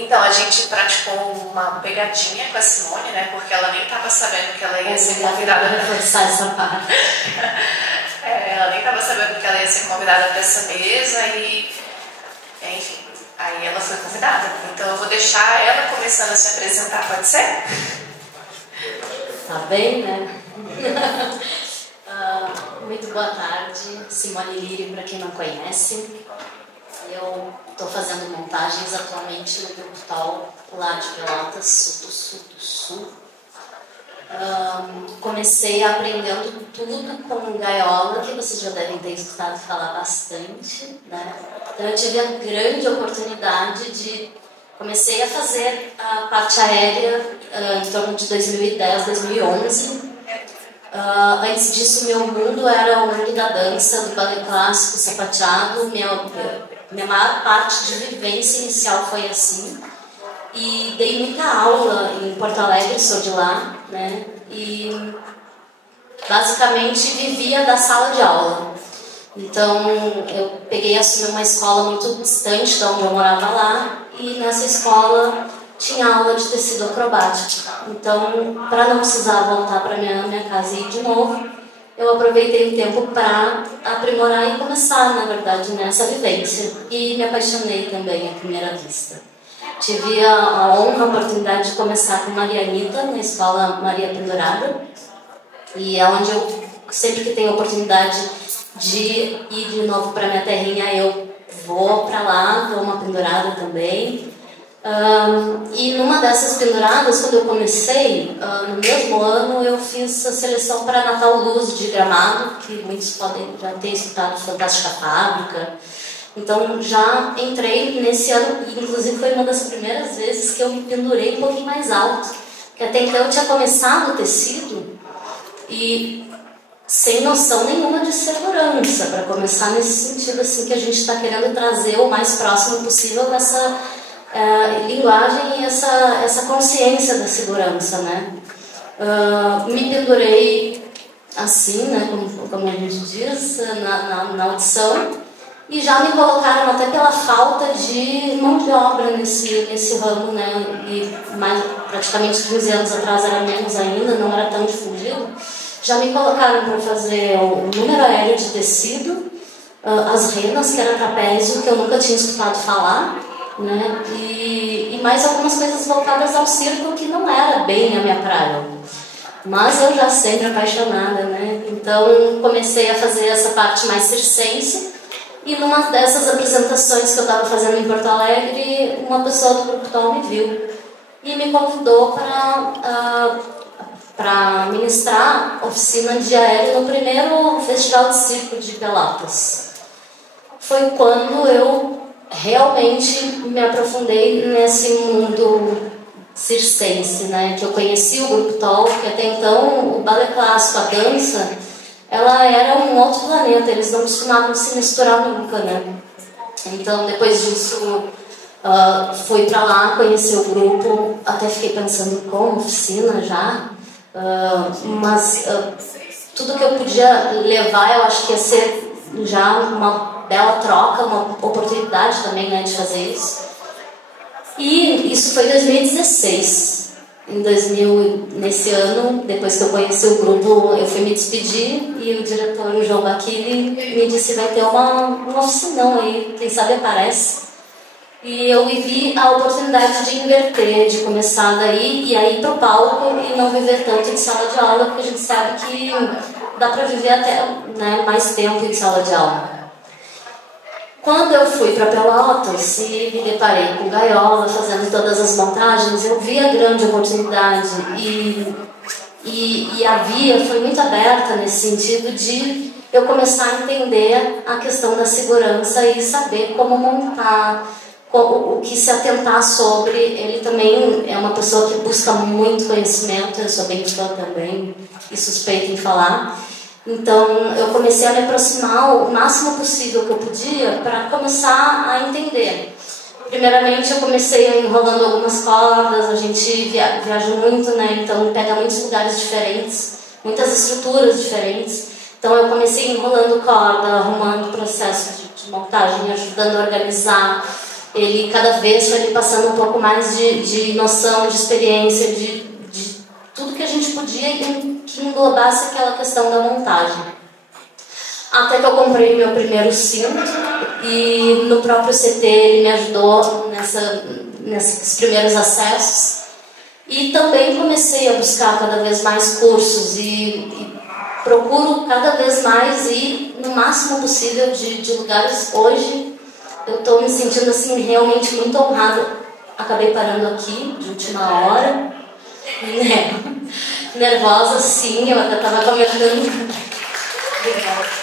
Então, a gente praticou uma pegadinha com a Simone, né? Porque ela nem estava sabendo que ela ia ser convidada. Reforçar essa parte. Ela nem estava sabendo que ela ia ser convidada para essa mesa e, enfim, aí ela foi convidada. Então, eu vou deixar ela começando a se apresentar, pode ser? Tá bem, né? Muito boa tarde, Simone Lírio, para quem não conhece. Eu estou fazendo montagens atualmente no Grupo Tal, lá de Pelotas, sul do sul. Comecei aprendendo tudo com gaiola, que vocês já devem ter escutado falar bastante, né? Então eu tive a grande oportunidade de... Comecei a fazer a parte aérea em torno de 2010, 2011. Antes disso, meu mundo era o mundo da dança, do balé clássico, sapateado. Minha maior parte de vivência inicial foi assim. E dei muita aula em Porto Alegre, sou de lá, né? E basicamente vivia da sala de aula. Então eu peguei e assumi uma escola muito distante de onde eu morava lá, e nessa escola tinha aula de tecido acrobático. Então, para não precisar voltar para minha casa e ir de novo, eu aproveitei o tempo para aprimorar e começar, na verdade, nessa vivência. E me apaixonei também à primeira vista. Tive a honra, a oportunidade de começar com Maria Anitta, na escola Maria Pendurada. E é onde eu, sempre que tenho oportunidade de ir de novo para minha terrinha, eu vou para lá, dou uma pendurada também. E numa dessas penduradas, quando eu comecei, no mesmo ano, eu fiz a seleção para Natal Luz de Gramado, que muitos podem já ter escutado Fantástica Fábrica. Então já entrei nesse ano, e inclusive foi uma das primeiras vezes que eu me pendurei um pouquinho mais alto, porque até então eu tinha começado o tecido e sem noção nenhuma de segurança, para começar nesse sentido assim, que a gente está querendo trazer o mais próximo possível dessa linguagem e essa consciência da segurança, né? Me pendurei assim, né, como a gente diz, na audição, e já me colocaram até pela falta de mão de obra nesse ramo, né? E praticamente 15 anos atrás era menos ainda, não era tão difundido. Já me colocaram para fazer o número aéreo de tecido, as renas, que era trapézio, que eu nunca tinha escutado falar, né? E mais algumas coisas voltadas ao circo, que não era bem a minha praia. Mas eu já sempre apaixonada, né? Então comecei a fazer essa parte mais circense. E numa dessas apresentações que eu estava fazendo em Porto Alegre, uma pessoa do Grupo Tal me viu e me convidou para ministrar oficina de aéreo no primeiro Festival de Circo de Pelotas. Foi quando eu realmente me aprofundei nesse mundo circense, né? Que eu conheci o Grupo Tal, que até então o balé clássico, a dança, ela era um outro planeta, eles não costumavam se misturar nunca, né? Então, depois disso, fui pra lá, conheci o grupo, até fiquei pensando, como oficina já? Mas tudo que eu podia levar, eu acho que ia ser já uma bela troca, uma oportunidade também, né, de fazer isso. E isso foi em 2016. Nesse ano, depois que eu conheci o grupo, eu fui me despedir e o diretor, o João Baquili, me disse: vai ter uma oficinão aí, quem sabe aparece. E eu vi a oportunidade de inverter, de começar daí e aí para o palco e não viver tanto em sala de aula, porque a gente sabe que dá para viver até, né, mais tempo em sala de aula. Quando eu fui para Pelotas e me deparei com gaiola, fazendo todas as montagens, eu vi a grande oportunidade e a via foi muito aberta nesse sentido de eu começar a entender a questão da segurança e saber como montar, o que se atentar sobre. Ele também é uma pessoa que busca muito conhecimento, eu sou bem fã também e suspeita em falar. Então, eu comecei a me aproximar o máximo possível que eu podia para começar a entender. Primeiramente, eu comecei enrolando algumas cordas, a gente viaja muito, né? Então, pega muitos lugares diferentes, muitas estruturas diferentes. Então, eu comecei enrolando corda, arrumando o processo de montagem, ajudando a organizar, ele cada vez foi passando um pouco mais de noção, de experiência, de tudo que a gente podia que englobasse aquela questão da montagem. Até que eu comprei meu primeiro cinto e no próprio CT ele me ajudou nesses primeiros acessos. E também comecei a buscar cada vez mais cursos e procuro cada vez mais ir no máximo possível de lugares. Hoje eu estou me sentindo assim realmente muito honrada. Acabei parando aqui de última hora, né? Nervosa sim, eu até estava comentando. Obrigada.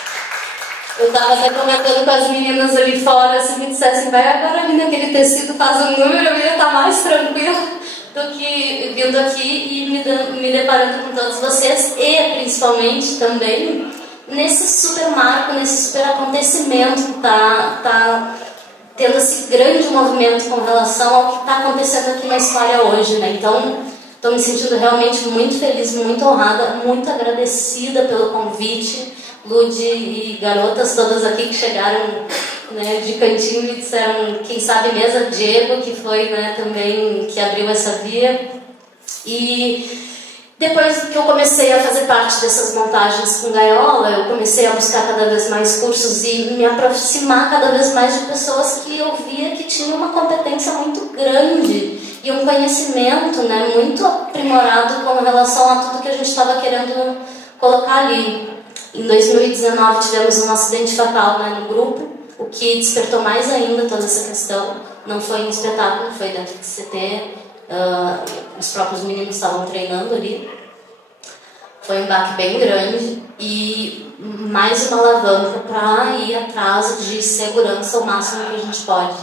Eu estava até comentando com as meninas ali fora, se me dissessem, vai agora ali naquele tecido, faz um número, eu ia estar mais tranquila do que vindo aqui e me deparando com todos vocês, e principalmente também nesse super marco, nesse super acontecimento que tá tendo esse grande movimento com relação ao que está acontecendo aqui na história hoje, né? Então, estou me sentindo realmente muito feliz, muito honrada, muito agradecida pelo convite. Lud e garotas todas aqui que chegaram, né, de cantinho me disseram, quem sabe mesmo, Diego, que foi, né, também que abriu essa via. E depois que eu comecei a fazer parte dessas montagens com gaiola, eu comecei a buscar cada vez mais cursos e me aproximar cada vez mais de pessoas que eu via que tinham uma competência muito grande e um conhecimento, né, muito aprimorado com relação a tudo que a gente estava querendo colocar ali. Em 2019 tivemos um acidente fatal, né, no grupo, o que despertou mais ainda toda essa questão. Não foi em espetáculo, foi dentro do CT, os próprios meninos estavam treinando ali. Foi um baque bem grande e mais uma alavanca para ir atrás de segurança o máximo que a gente pode.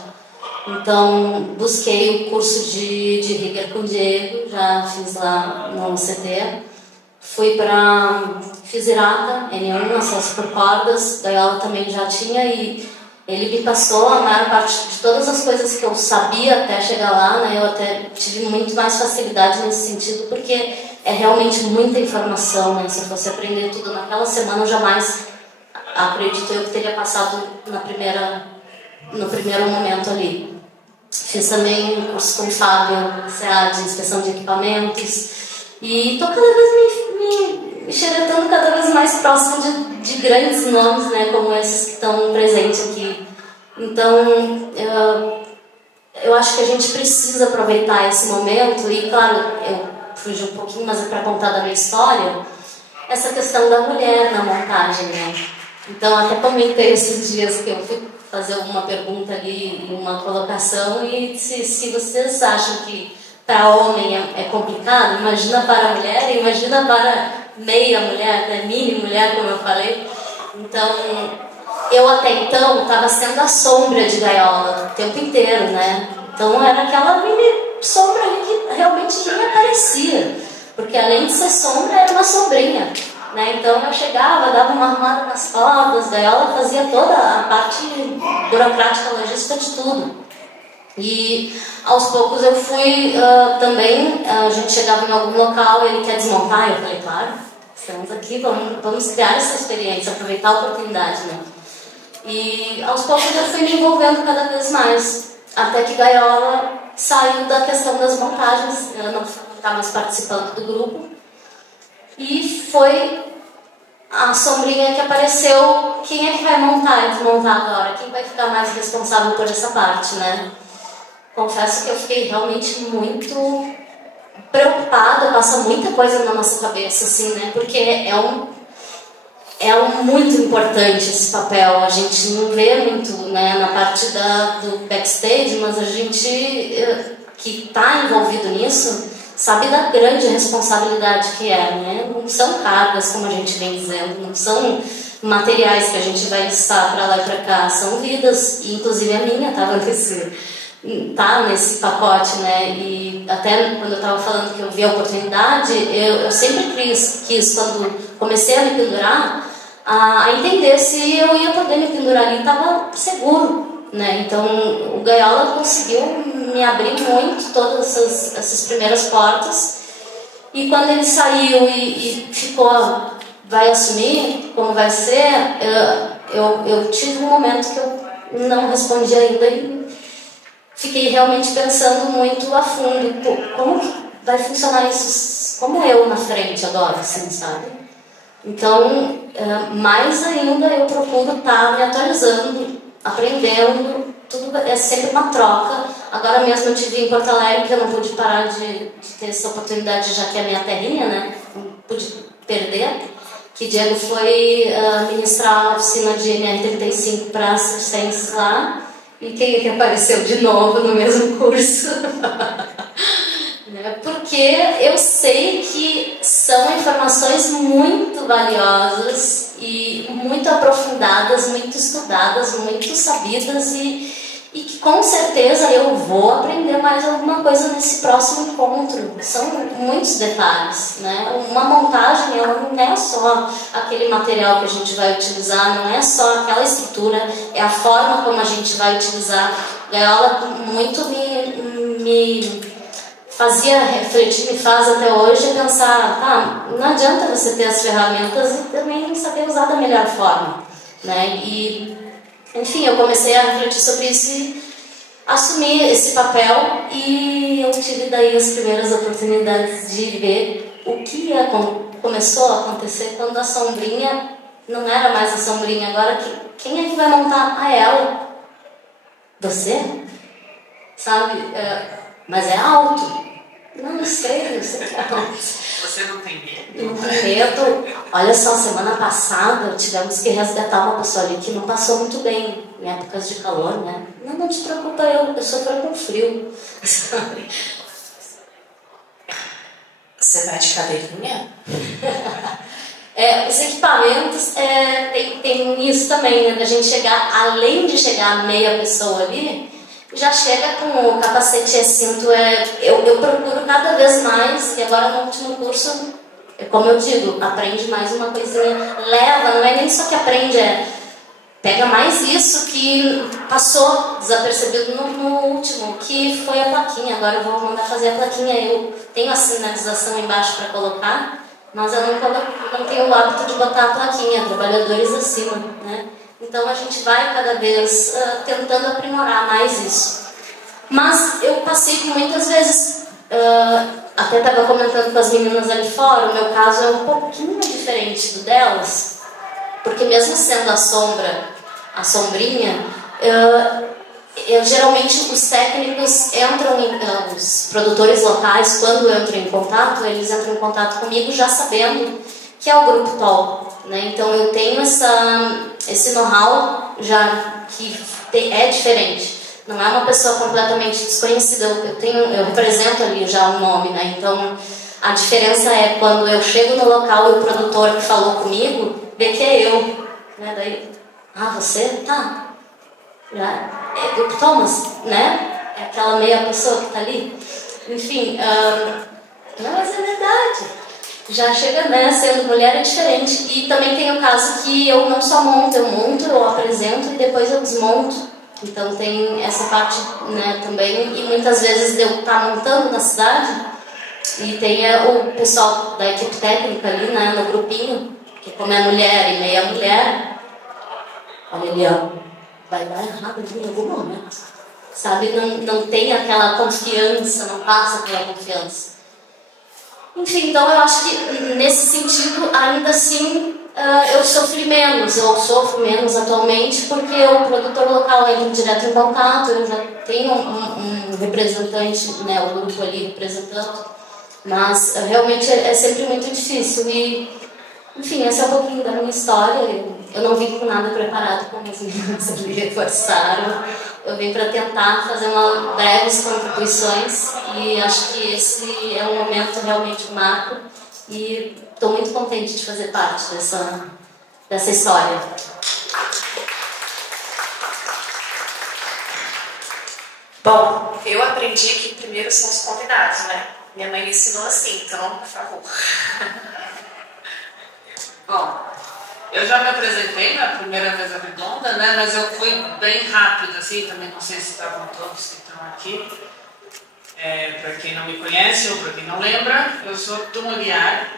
Então, busquei o curso de rigger com o Diego, já fiz lá no CT. Fui para Fisioterapia, N1, acesso por cordas, gaiola também já tinha, e ele me passou a maior parte de todas as coisas que eu sabia até chegar lá, né? Eu até tive muito mais facilidade nesse sentido, porque é realmente muita informação, né? Se eu fosse aprender tudo naquela semana, eu jamais, acredito eu, que teria passado no primeiro momento ali. Fiz também um curso com o Fábio, CA, de inspeção de equipamentos, e estou cada vez me xeretando cada vez mais próximo de grandes nomes, né, como esses que estão presentes aqui. Então, eu acho que a gente precisa aproveitar esse momento e, claro, eu fugi um pouquinho, mas é para contar da minha história, essa questão da mulher na montagem, né? Então, até comentei esses dias que eu fui fazer uma pergunta ali, uma colocação, e se vocês acham que para homem é complicado, imagina para a mulher, imagina para meia mulher, né? Mini mulher, como eu falei. Então, eu até então estava sendo a sombra de gaiola o tempo inteiro, né? Então era aquela mini sombra ali que realmente nem aparecia, porque além de ser sombra, era uma sombrinha, né? Então eu chegava, dava uma arrumada nas cordas, gaiola fazia toda a parte burocrática, logística de tudo. E aos poucos eu fui também, a gente chegava em algum local, ele quer desmontar, eu falei, claro, estamos aqui, vamos criar essa experiência, aproveitar a oportunidade, né? E aos poucos eu fui me envolvendo cada vez mais, até que gaiola saiu da questão das montagens, eu não estava mais participando do grupo, e foi a sombrinha que apareceu, quem é que vai montar e desmontar agora? Quem vai ficar mais responsável por essa parte, né? Confesso que eu fiquei realmente muito preocupada, passa muita coisa na nossa cabeça, assim, né? Porque é muito importante esse papel, a gente não vê muito, né, na parte do backstage, mas a gente que está envolvido nisso sabe da grande responsabilidade que é, né? Não são cargas, como a gente vem dizendo, não são materiais que a gente vai listar para lá e para cá, são vidas, e inclusive a minha estava nesse pacote, né? E até quando eu estava falando que eu vi a oportunidade, eu sempre quis, quando comecei a me pendurar, a entender se eu ia poder me pendurar ali, estava seguro, né? Então o gaiola conseguiu me abrir muito todas essas primeiras portas, e quando ele saiu e ficou, vai assumir como vai ser, eu tive um momento que eu não respondi ainda, fiquei realmente pensando muito a fundo, como que vai funcionar isso, como eu na frente agora, assim, sabe? Então, mais ainda eu procuro estar me atualizando, aprendendo, tudo é sempre uma troca. Agora mesmo eu estive em Porto Alegre, que eu não pude parar de ter essa oportunidade, já que é a minha terrinha, né? Não pude perder. Que Diego foi ministrar a oficina de MR35 para circenses lá. E quem é que apareceu de novo no mesmo curso? Porque eu sei que são informações muito valiosas e muito aprofundadas, muito estudadas, muito sabidas e que com certeza eu vou aprender mais alguma coisa nesse próximo encontro. São muitos detalhes, né? Uma montagem ela não é só aquele material que a gente vai utilizar, não é só aquela estrutura, é a forma como a gente vai utilizar. Gaiola muito me fazia refletir, me faz até hoje pensar, não adianta você ter as ferramentas e também não saber usar da melhor forma, né? E, enfim, eu comecei a refletir sobre isso e assumi esse papel e eu tive daí as primeiras oportunidades de ver o que começou a acontecer quando a sombrinha não era mais a sombrinha, agora quem é que vai montar a ela? Você? Sabe? Mas é alto. Não sei que é alto. Você não tem medo? Não tem medo. Olha só, semana passada tivemos que resgatar uma pessoa ali que não passou muito bem em épocas de calor, né? Não te preocupa, eu sofro com frio. Você vai de cadeirinha? Os equipamentos tem isso também, né? Da gente chegar, além de chegar a meia pessoa ali, já chega com o capacete e cinto. Eu procuro cada vez mais, e agora no último curso, como eu digo, aprende mais uma coisinha, leva, não é nem só que aprende, pega mais isso que passou desapercebido no último, que foi a plaquinha. Agora eu vou mandar fazer a plaquinha. Eu tenho a sinalização embaixo para colocar, mas eu não tenho o hábito de botar a plaquinha, trabalhadores acima, né? Então a gente vai cada vez tentando aprimorar mais isso. Mas eu passei por muitas vezes, até estava comentando com as meninas ali fora, o meu caso é um pouquinho diferente do delas, porque mesmo sendo a sombrinha, geralmente os técnicos entram, os produtores locais, quando entram em contato, eles entram em contato comigo já sabendo que é o Grupo TOL, né? Então eu tenho esse know-how já que é diferente. Não é uma pessoa completamente desconhecida. Eu represento ali já um nome, né? Então a diferença é quando eu chego no local e o produtor que falou comigo vê que é eu, né? Daí, você? Tá. Já é Grupo Thomas, né? É aquela meia pessoa que tá ali. Enfim, não, mas é verdade. Já chega, né, sendo mulher é diferente. E também tem o caso que eu não só monto, eu apresento e depois eu desmonto. Então tem essa parte, né, também. E muitas vezes eu estar montando na cidade e tem o pessoal da equipe técnica ali, né, no grupinho, que como é mulher e meia mulher, olha ali, vai dar errado ali em algum momento, sabe? Não tem aquela confiança, não passa aquela confiança. Enfim, então eu acho que nesse sentido, ainda assim, eu sofro menos atualmente, porque o produtor local entra direto em contato, eu já tenho um representante, né, o grupo ali representando, mas realmente é sempre muito difícil. E, enfim, esse é um pouquinho da minha história. Eu não vim com nada preparado, como as meninas ali reforçaram. Eu vim para tentar fazer breves contribuições e acho que esse é um momento realmente marco e estou muito contente de fazer parte dessa história. Bom, eu aprendi que primeiro são os convidados, né? Minha mãe me ensinou assim, então, por favor. Bom, eu já me apresentei na primeira mesa redonda, né? Mas eu fui bem rápido, assim, também não sei se estavam todos que estão aqui. Para quem não me conhece ou para quem não lembra, eu sou tumoriar,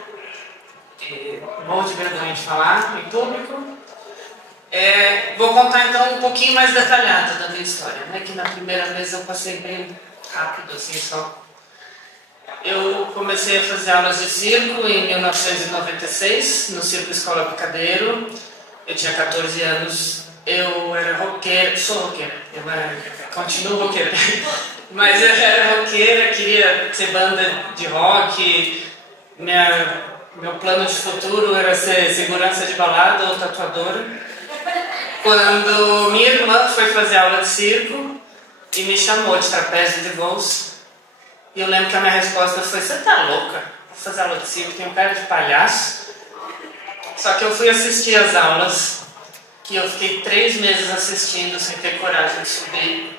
morro de vergonha de falar em público. Vou contar então um pouquinho mais detalhado da minha história, né? Que na primeira vez eu passei bem rápido, assim, só. Eu comecei a fazer aulas de circo em 1996, no Circo Escola Picadeiro. Eu tinha 14 anos, eu era roqueira, sou roqueira, continuo roqueira, mas eu era roqueira, queria ser banda de rock, meu plano de futuro era ser segurança de balada ou tatuadora. Quando minha irmã foi fazer aula de circo e me chamou de trapézio de voos, e eu lembro que a minha resposta foi: você tá louca? Vou fazer aula de circo, tem um cara de palhaço. Só que eu fui assistir as aulas e eu fiquei 3 meses assistindo sem ter coragem de subir,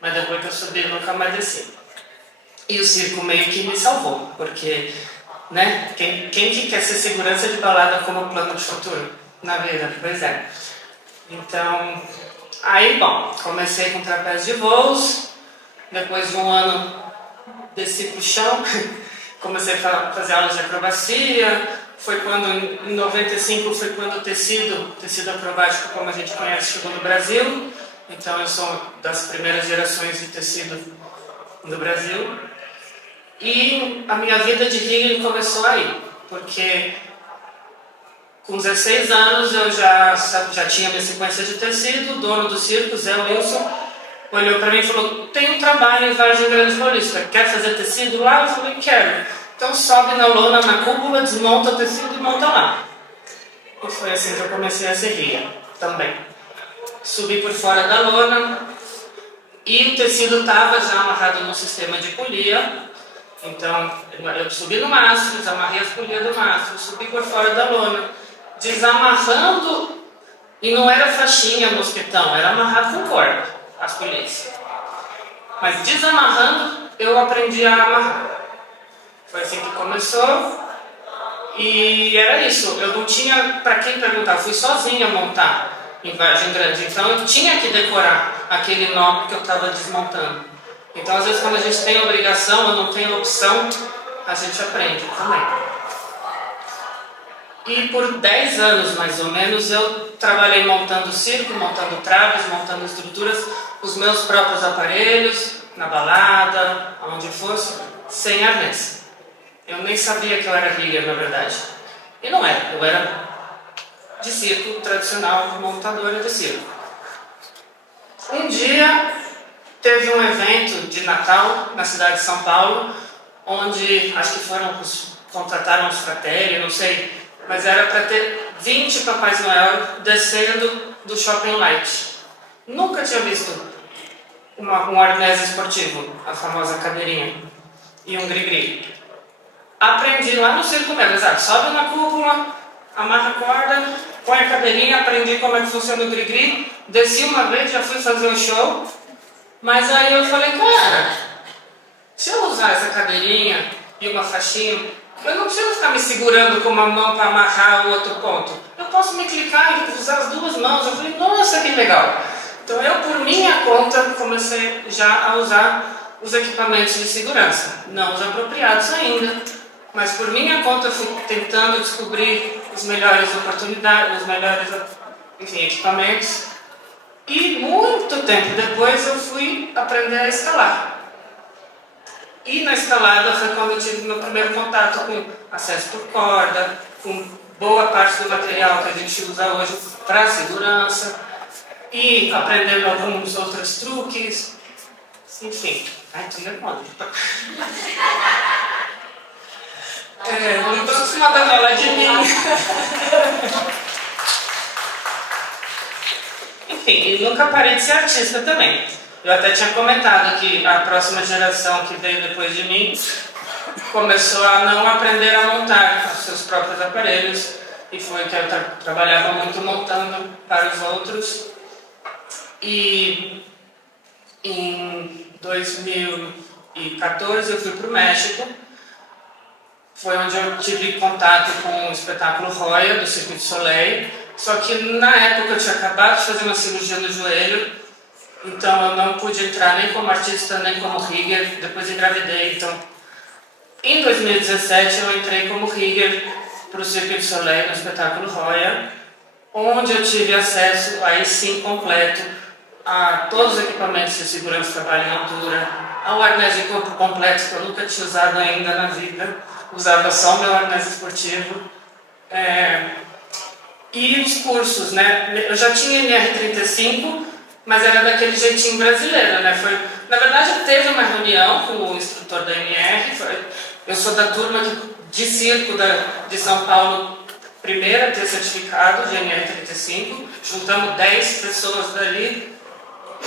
mas depois que eu subi eu nunca mais desci. E o circo meio que me salvou, porque, né, quem que quer ser segurança de balada como plano de futuro na vida? Pois é. Então, aí, bom, comecei com trapézio de voos, depois de um ano desci pro chão, comecei a fazer aulas de acrobacia. Foi quando, em 95, foi quando o tecido acrobático, como a gente conhece, chegou no Brasil. Então eu sou das primeiras gerações de tecido no Brasil. E a minha vida de healing começou aí, porque com 16 anos eu já tinha minha sequência de tecido. O dono do circo, Zé Wilson, olhou para mim e falou: tem um trabalho em Vargem Grande Paulista, quer fazer tecido lá? Eu falei: quero. Então sobe na lona, na cúpula, desmonta o tecido e monta lá. E foi assim que eu comecei a ser healer também. Subi por fora da lona e o tecido estava já amarrado no sistema de polia. Então eu subi no mastro, desamarrei as polias do mastro, subi por fora da lona, desamarrando, e não era faixinha, mosquetão, era amarrado com corda, as polias. Mas desamarrando, eu aprendi a amarrar. Foi assim que começou, e era isso. Eu não tinha para quem perguntar, fui sozinha montar em Vargem Grande, então eu tinha que decorar aquele nó que eu estava desmontando. Então às vezes quando a gente tem obrigação ou não tem opção, a gente aprende também. E por 10 anos mais ou menos eu trabalhei montando circo, montando traves, montando estruturas, os meus próprios aparelhos, na balada, onde fosse, sem arnês. Eu nem sabia que eu era healer, na verdade. E não era, eu era de circo tradicional, montadora de circo. Um dia teve um evento de Natal na cidade de São Paulo, onde acho que contrataram os Fratelli, não sei, mas era para ter 20 Papais Noel descendo do Shopping Light. Nunca tinha visto um arnés esportivo, a famosa cadeirinha, e um gri-gri. Aprendi lá no circo mesmo, exato. Sobe na cúpula, amarra a corda, põe a cadeirinha, aprendi como é que funciona o gri-gri. Desci uma vez, já fui fazer o show, mas aí eu falei: cara, se eu usar essa cadeirinha e uma faixinha, eu não preciso ficar me segurando com uma mão para amarrar o outro ponto. Eu posso me clicar e usar as duas mãos. Eu falei: nossa, que legal. Então eu, por minha conta, comecei já a usar os equipamentos de segurança. Não os apropriados ainda, mas por minha conta eu fui tentando descobrir as melhores oportunidades, os melhores, enfim, equipamentos. E muito tempo depois eu fui aprender a escalar. E na escalada foi quando eu tive meu primeiro contato com acesso por corda, com boa parte do material que a gente usa hoje para segurança, e aprendendo alguns outros truques, enfim. Ai, tô nervosa. Não estou acostumada a falar de mim. Enfim, e nunca parei de ser artista também. Eu até tinha comentado que a próxima geração que veio depois de mim começou a não aprender a montar os seus próprios aparelhos, e foi que eu trabalhava muito montando para os outros. E em 2014 eu fui para o México. Foi onde eu tive contato com o espetáculo Roya, do Cirque du Soleil. Só que na época eu tinha acabado de fazer uma cirurgia no joelho, então eu não pude entrar nem como artista, nem como rigger. Depois engravidei, então em 2017 eu entrei como rigger para o Cirque du Soleil, no espetáculo Roya. onde eu tive acesso, aí sim, completo, a todos os equipamentos de segurança de trabalho em altura, ao arnés de corpo completo, que eu nunca tinha usado ainda na vida, usava só o meu arnés esportivo. E os cursos, né? Eu já tinha NR35, mas era daquele jeitinho brasileiro, né? Na verdade, teve uma reunião com o instrutor da NR, eu sou da turma de circo de São Paulo, primeira a ter certificado de NR35, juntamos 10 pessoas dali,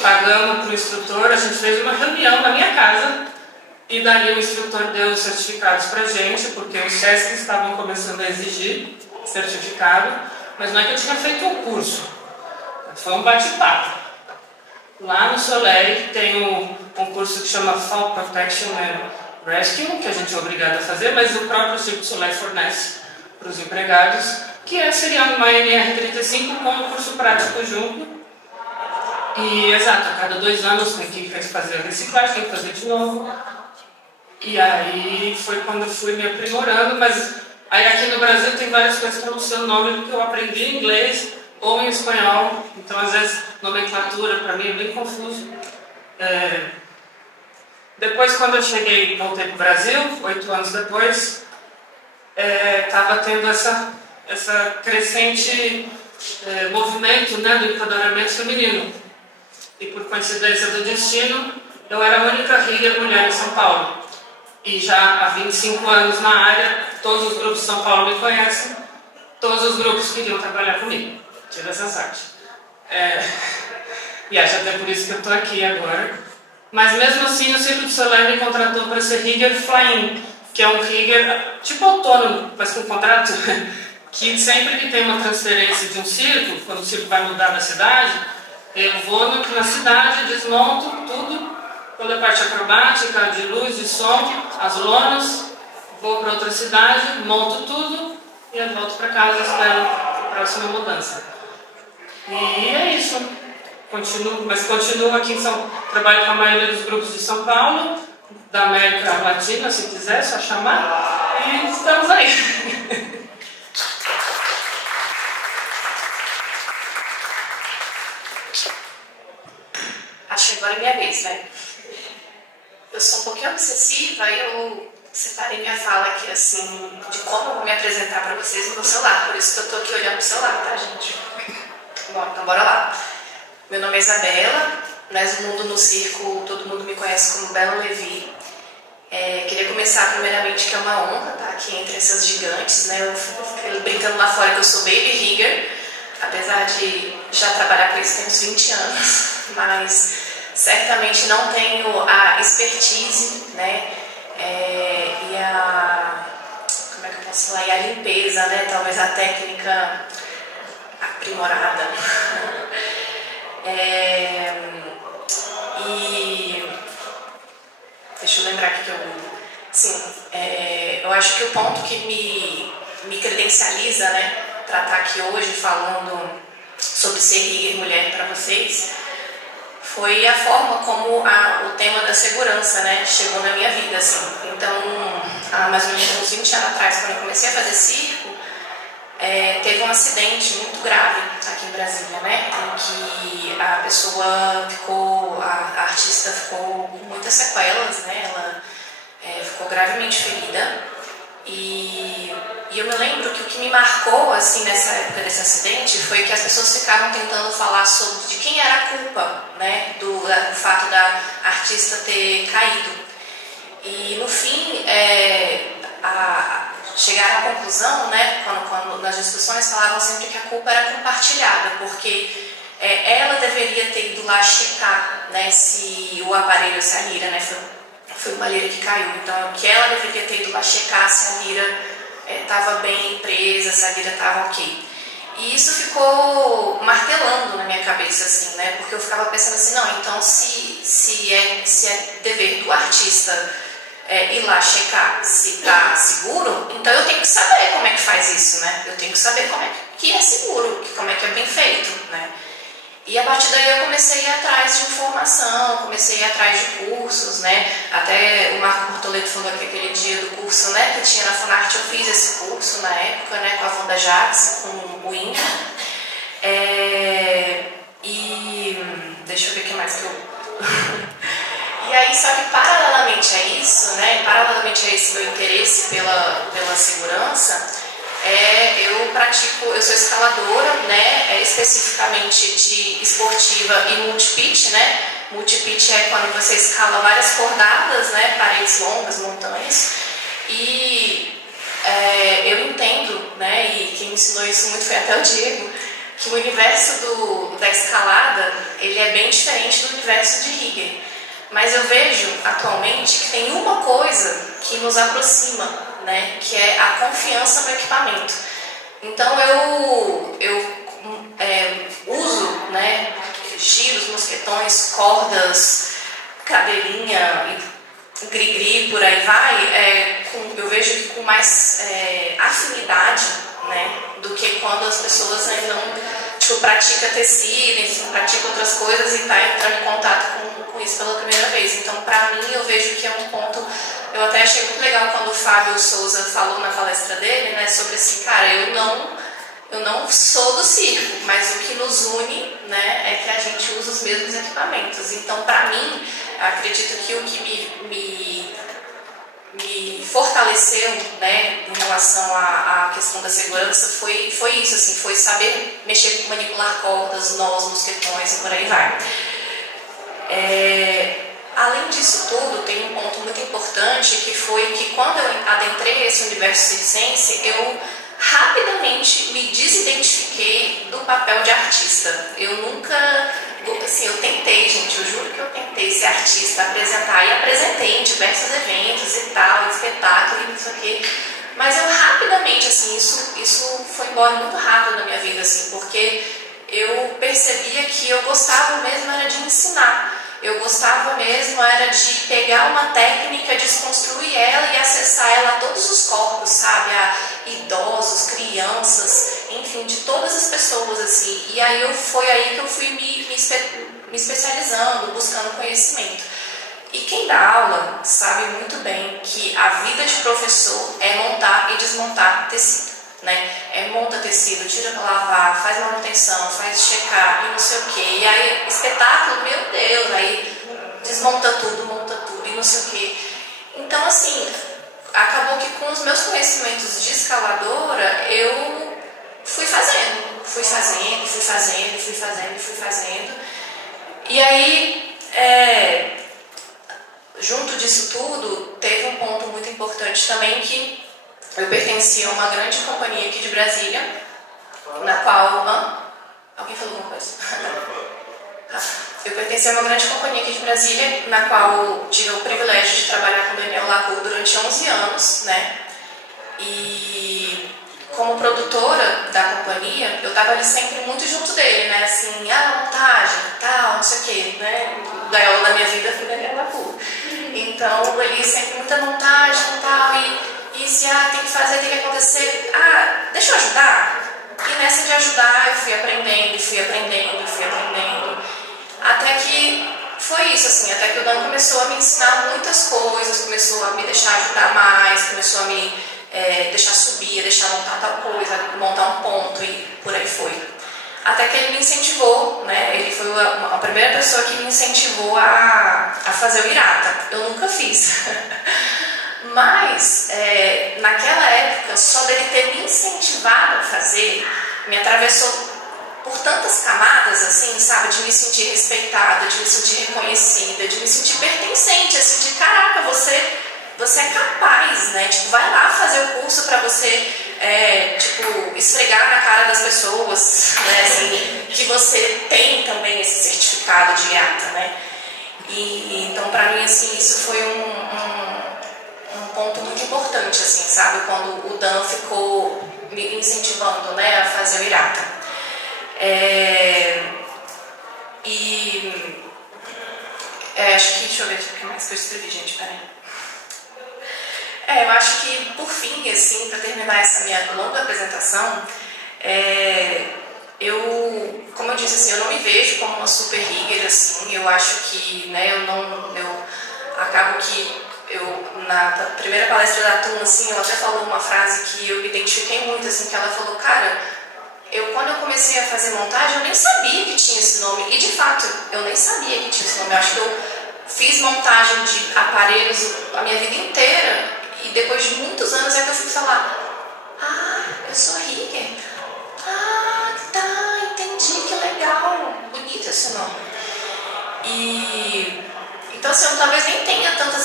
pagamos para o instrutor, a gente fez uma reunião na minha casa, e dali o instrutor deu os certificados para a gente, porque os SESC estavam começando a exigir certificado, mas não é que eu tinha feito um curso, foi um bate-papo. Lá no Soleil tem um curso que chama Fall Protection and Rescue, que a gente é obrigado a fazer, mas o próprio Circo du Soleil fornece para os empregados, que seria uma NR35 com um curso prático junto. E, exato, a cada 2 anos tem que fazer a reciclagem, tem que fazer de novo. E aí foi quando eu fui me aprimorando, mas aí aqui no Brasil tem várias coisas que eu não sei o nome, porque eu aprendi em inglês ou em espanhol, então às vezes nomenclatura para mim é bem confuso. Depois, quando eu voltei para o Brasil, 8 anos depois, estava tendo essa crescente movimento, né, do empoderamento feminino. E por coincidência do destino, eu era a única rigger mulher em São Paulo. E já há 25 anos na área, todos os grupos de São Paulo me conhecem, todos os grupos queriam trabalhar comigo. Tive essa sorte. E acho até por isso que eu estou aqui agora. Mas mesmo assim, o Circo du Soleil me contratou para ser rigger fly-in, que é um rigger tipo autônomo, mas com contrato, que sempre que tem uma transferência de um circo, quando o circo vai mudar da cidade, eu vou na cidade, desmonto tudo, toda a parte acrobática, de luz, de som, as lonas, vou para outra cidade, monto tudo e eu volto para casa e espero a próxima mudança. E é isso. Continuo aqui trabalho com a maioria dos grupos de São Paulo, da América Latina, se quiser, só chamar, e estamos aí. Acho que agora é minha vez, né? Eu sou um pouquinho obsessiva e eu separei minha fala aqui, assim, de como eu vou me apresentar para vocês no meu celular. Por isso que eu tô aqui olhando pro celular, tá, gente? Bom, então bora lá. Meu nome é Isabela, mas no mundo no circo todo mundo me conhece como Bela Levi. Queria começar primeiramente que é uma honra estar aqui entre essas gigantes, né? Eu fico brincando lá fora que eu sou baby rigger, apesar de já trabalhar com isso tem uns 20 anos, mas certamente não tenho a expertise, né? E como é que eu posso falar? E a limpeza, né? Talvez a técnica aprimorada. E deixa eu lembrar aqui que eu acho que o ponto que me credencializa, né, para estar aqui hoje falando sobre ser rigger mulher para vocês foi a forma como o tema da segurança, né, chegou na minha vida, assim. Então, há mais ou menos uns 20 anos atrás, quando eu comecei a fazer circo, teve um acidente muito grave aqui em Brasília, né, em que a pessoa a artista ficou com muitas sequelas, né, ela ficou gravemente ferida, e eu me lembro que o que me marcou, assim, nessa época desse acidente foi que as pessoas ficavam tentando falar sobre de quem era a culpa, né, do fato da artista ter caído, e no fim chegaram à conclusão, né, quando nas discussões falavam sempre que a culpa era compartilhada, porque ela deveria ter ido lá checar, né, se o aparelho, se a lira, né, foi uma lira que caiu, então que ela deveria ter ido lá checar se a lira estava bem presa, se a lira estava ok. E isso ficou martelando na minha cabeça, assim, né, porque eu ficava pensando assim, não, então se é dever do artista ir lá checar se está seguro, então eu tenho que saber como é que faz isso, né? Eu tenho que saber como é que é seguro, como é que é bem feito, né? E a partir daí eu comecei a ir atrás de informação, comecei a ir atrás de cursos, né? Até o Marco Bortoleto falou aqui aquele dia do curso, né, que tinha na Funarte, eu fiz esse curso na época, né, com a Wanda Jackson, com o INCA. Deixa eu ver o que mais que eu... E aí, só que paralelamente a isso, né, paralelamente a esse meu interesse pela segurança, eu sou escaladora, né, especificamente de esportiva e multipitch, né. Multipitch é quando você escala várias cordadas, né, paredes longas, montanhas, e eu entendo, né, e quem me ensinou isso muito foi até o Diego, que o universo da escalada, ele é bem diferente do universo de rigger. Mas eu vejo atualmente que tem uma coisa que nos aproxima, né, que é a confiança no equipamento. Então eu uso, né, giros, mosquetões, cordas, cadeirinha, gri-gri, por aí vai, eu vejo que com mais afinidade, né, do que quando as pessoas ainda não pratica tecido, enfim, pratica outras coisas e está entrando em contato com isso pela primeira vez. Então, para mim, eu vejo que é um ponto... Eu até achei muito legal quando o Fábio Souza falou na palestra dele, né, sobre assim, cara, eu não sou do circo, mas o que nos une, né, é que a gente usa os mesmos equipamentos. Então, para mim, eu acredito que o que me fortaleceu, né, em relação à questão da segurança foi isso, assim, foi saber mexer, manipular cordas, nós, mosquetões e por aí vai. Além disso tudo, tem um ponto muito importante que foi que quando eu adentrei esse universo circense, eu rapidamente me desidentifiquei do papel de artista. Eu nunca... Assim, eu tentei, gente, eu juro que eu tentei ser artista, apresentar, e apresentei em diversos eventos e tal, espetáculo e não sei o quê, mas eu rapidamente, assim, isso foi embora muito rápido na minha vida, assim, porque eu percebia que eu gostava mesmo era de ensinar, eu gostava mesmo era de pegar uma técnica, desconstruir ela e acessar ela a todos os corpos, sabe, a idosos, crianças, enfim, de todas as pessoas, assim, e aí foi aí que eu fui me especializando, buscando conhecimento. E quem dá aula sabe muito bem que a vida de professor é montar e desmontar tecido, né? Monta tecido, tira para lavar, faz manutenção, faz checar e não sei o quê. E aí, espetáculo, meu Deus, aí desmonta tudo, monta tudo e não sei o quê. Então, assim, acabou que com os meus conhecimentos de escaladora, eu fui fazendo. E aí, junto disso tudo, teve um ponto muito importante também que eu pertencia a uma grande companhia aqui de Brasília, na qual... Alguém falou alguma coisa? Eu pertencia a uma grande companhia aqui de Brasília, na qual tive o privilégio de trabalhar com o Daniel Lacour durante 11 anos, né? E como produtora da companhia, eu estava ali sempre muito junto dele, né? Assim, montagem, tal, não sei o quê, né? O gaiola da minha vida foi o Daniel Lacour. Então, ele sempre muita montagem e tal, e se tem que fazer, tem que acontecer, deixa eu ajudar. E nessa de ajudar, eu fui aprendendo, até que foi isso, assim, até que o Dan começou a me ensinar muitas coisas, começou a me deixar ajudar mais, começou a me deixar subir, deixar montar tal coisa, montar um ponto e por aí foi. Até que ele me incentivou, né? Ele foi a primeira pessoa que me incentivou a fazer o Irata. Eu nunca fiz. Mas, naquela época, só dele ter me incentivado a fazer, me atravessou por tantas camadas, assim, sabe? De me sentir respeitada, de me sentir reconhecida, de me sentir pertencente, assim, de caraca, você é capaz, né? Tipo, vai lá fazer o curso pra você, esfregar na cara das pessoas, né? Assim, que você tem também esse certificado de IATA, né? E, então, pra mim, assim, isso foi um ponto muito importante, assim, sabe? Quando o Dan ficou me incentivando, né, a fazer o IRATA. Acho que, deixa eu ver o que mais que eu escrevi, gente, peraí. Eu acho que, por fim, assim, para terminar essa minha longa apresentação, como eu disse, assim, eu não me vejo como uma super rigger, assim, eu acho que, né, eu acabo que na primeira palestra da turma, assim, ela até falou uma frase que eu me identifiquei muito, assim, que ela falou, cara, quando eu comecei a fazer montagem, eu nem sabia que tinha esse nome. E de fato, eu nem sabia que tinha esse nome. Eu acho que eu fiz montagem de aparelhos a minha vida inteira. E depois de muitos anos é que eu fui falar: ah, eu sou rigger. Ah, tá, entendi, que legal. Bonito esse nome. Então assim, eu talvez nem tenha tantas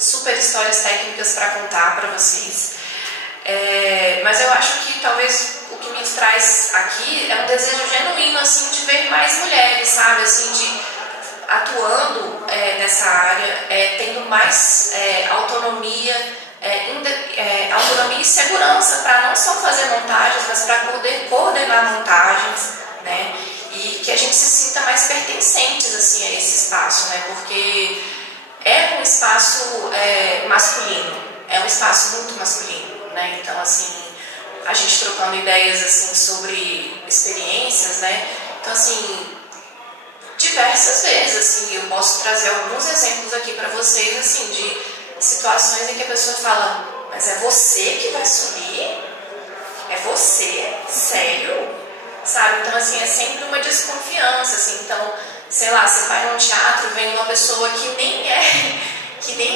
super histórias técnicas para contar para vocês. Mas eu acho que talvez o que me traz aqui é um desejo genuíno assim, de ver mais mulheres, sabe? Assim, de atuando nessa área, tendo mais autonomia, autonomia e segurança para não só fazer montagens, mas para poder coordenar montagens, né? E que a gente se sinta mais pertencentes assim, a esse espaço, né? Porque é um espaço masculino, é um espaço muito masculino, né? Então, assim, a gente trocando ideias assim, sobre experiências, né? Então, assim, diversas vezes, assim, eu posso trazer alguns exemplos aqui para vocês, assim, de situações em que a pessoa fala: mas é você que vai subir? É você? Sério? Sabe? Então, assim, é sempre uma desconfiança, assim. Então, sei lá, você vai num teatro, vem uma pessoa que nem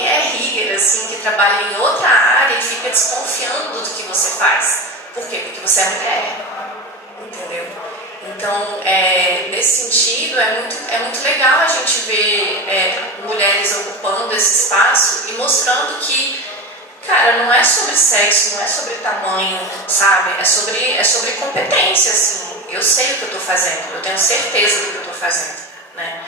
é rigger, assim, que trabalha em outra área e fica desconfiando do que você faz. Por quê? Porque você é mulher. Entendeu? Então, nesse sentido, é muito legal a gente ver mulheres ocupando esse espaço e mostrando que, cara, não é sobre sexo, não é sobre tamanho, sabe? É sobre competência, assim. Eu sei o que eu estou fazendo, eu tenho certeza do que eu estou fazendo, né?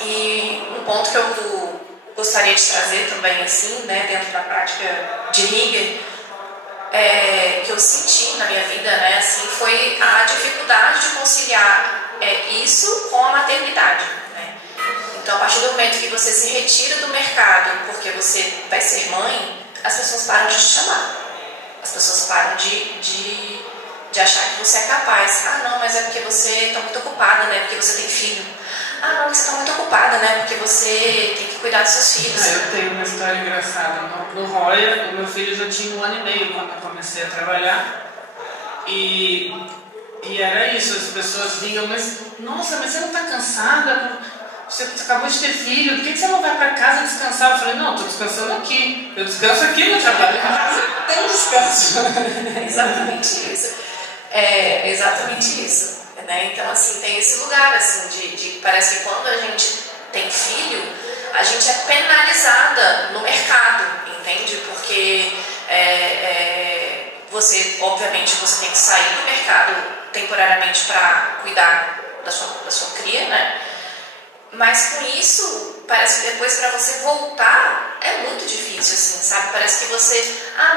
E um ponto que eu gostaria de trazer também, assim, né, dentro da prática de rigger, que eu senti na minha vida, né, assim, foi a dificuldade de conciliar isso com a maternidade, né? Então, a partir do momento que você se retira do mercado porque você vai ser mãe, as pessoas param de te chamar. As pessoas param de achar que você é capaz. Ah, não, mas é porque você está muito ocupada, né? Porque você tem filho. Ah, não, porque você está muito ocupada, né? Porque você tem que cuidar dos seus filhos. Eu tenho uma história engraçada. No Roya, o meu filho já tinha 1 ano e meio quando eu comecei a trabalhar. E era isso, as pessoas vinham: mas nossa, mas você não está cansada? Você acabou de ter filho, por que você não vai para casa descansar? Eu falei: não, estou descansando aqui. Eu descanso aqui no trabalho, mas tem descanso. Exatamente isso. Exatamente isso. Né? Então, assim, tem esse lugar, assim, de parece que quando a gente tem filho, a gente é penalizada no mercado, entende? Porque você, obviamente, você tem que sair do mercado temporariamente para cuidar da sua cria, né? Mas com isso, parece que depois para você voltar é muito difícil, assim, sabe? Parece que você,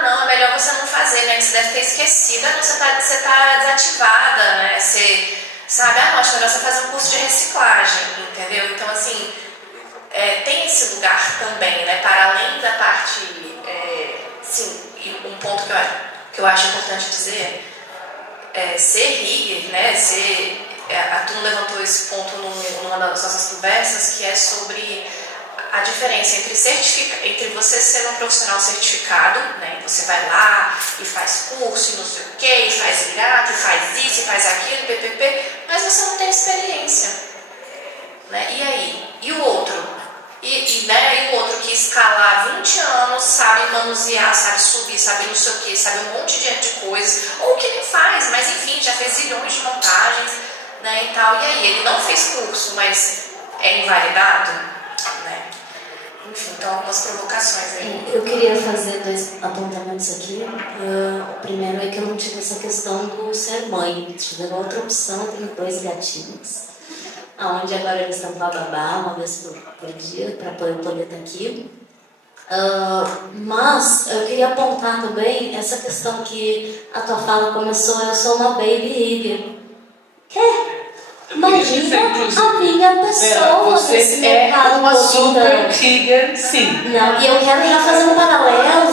não, é melhor você não fazer, né? Você deve ter esquecido, você tá desativada, né? Você, sabe? Não, acho melhor você fazer um curso de reciclagem, entendeu? Então, assim, tem esse lugar também, né? Para além da parte, sim, e um ponto que eu acho importante dizer ser rigger, né? A Tuna levantou esse ponto numa das nossas conversas, que é sobre a diferença entre você ser um profissional certificado, né? Você vai lá e faz curso e não sei o quê, e faz hidrato, e faz isso, e faz aquilo, ppp, mas você não tem experiência, né? E aí? E o outro? E o outro que escala há 20 anos, sabe manusear, sabe subir, sabe não sei o quê, sabe um monte de coisas, ou que nem faz, mas enfim, já fez zilhões de montagens, né, e tal. E aí, ele não fez curso, mas é invalidado, né? Enfim, então algumas provocações aí. Eu queria fazer 2 apontamentos aqui. O primeiro é que eu não tive essa questão do ser mãe. Tive outra opção, eu tenho 2 gatinhos, onde agora eles estão com a babá uma vez por dia, para eu poder estar aqui. Mas eu queria apontar também essa questão que a tua fala começou: eu sou uma baby rigger. Imagina a minha pessoa você é uma super rigger, sim. Não, e eu quero já fazer um paralelo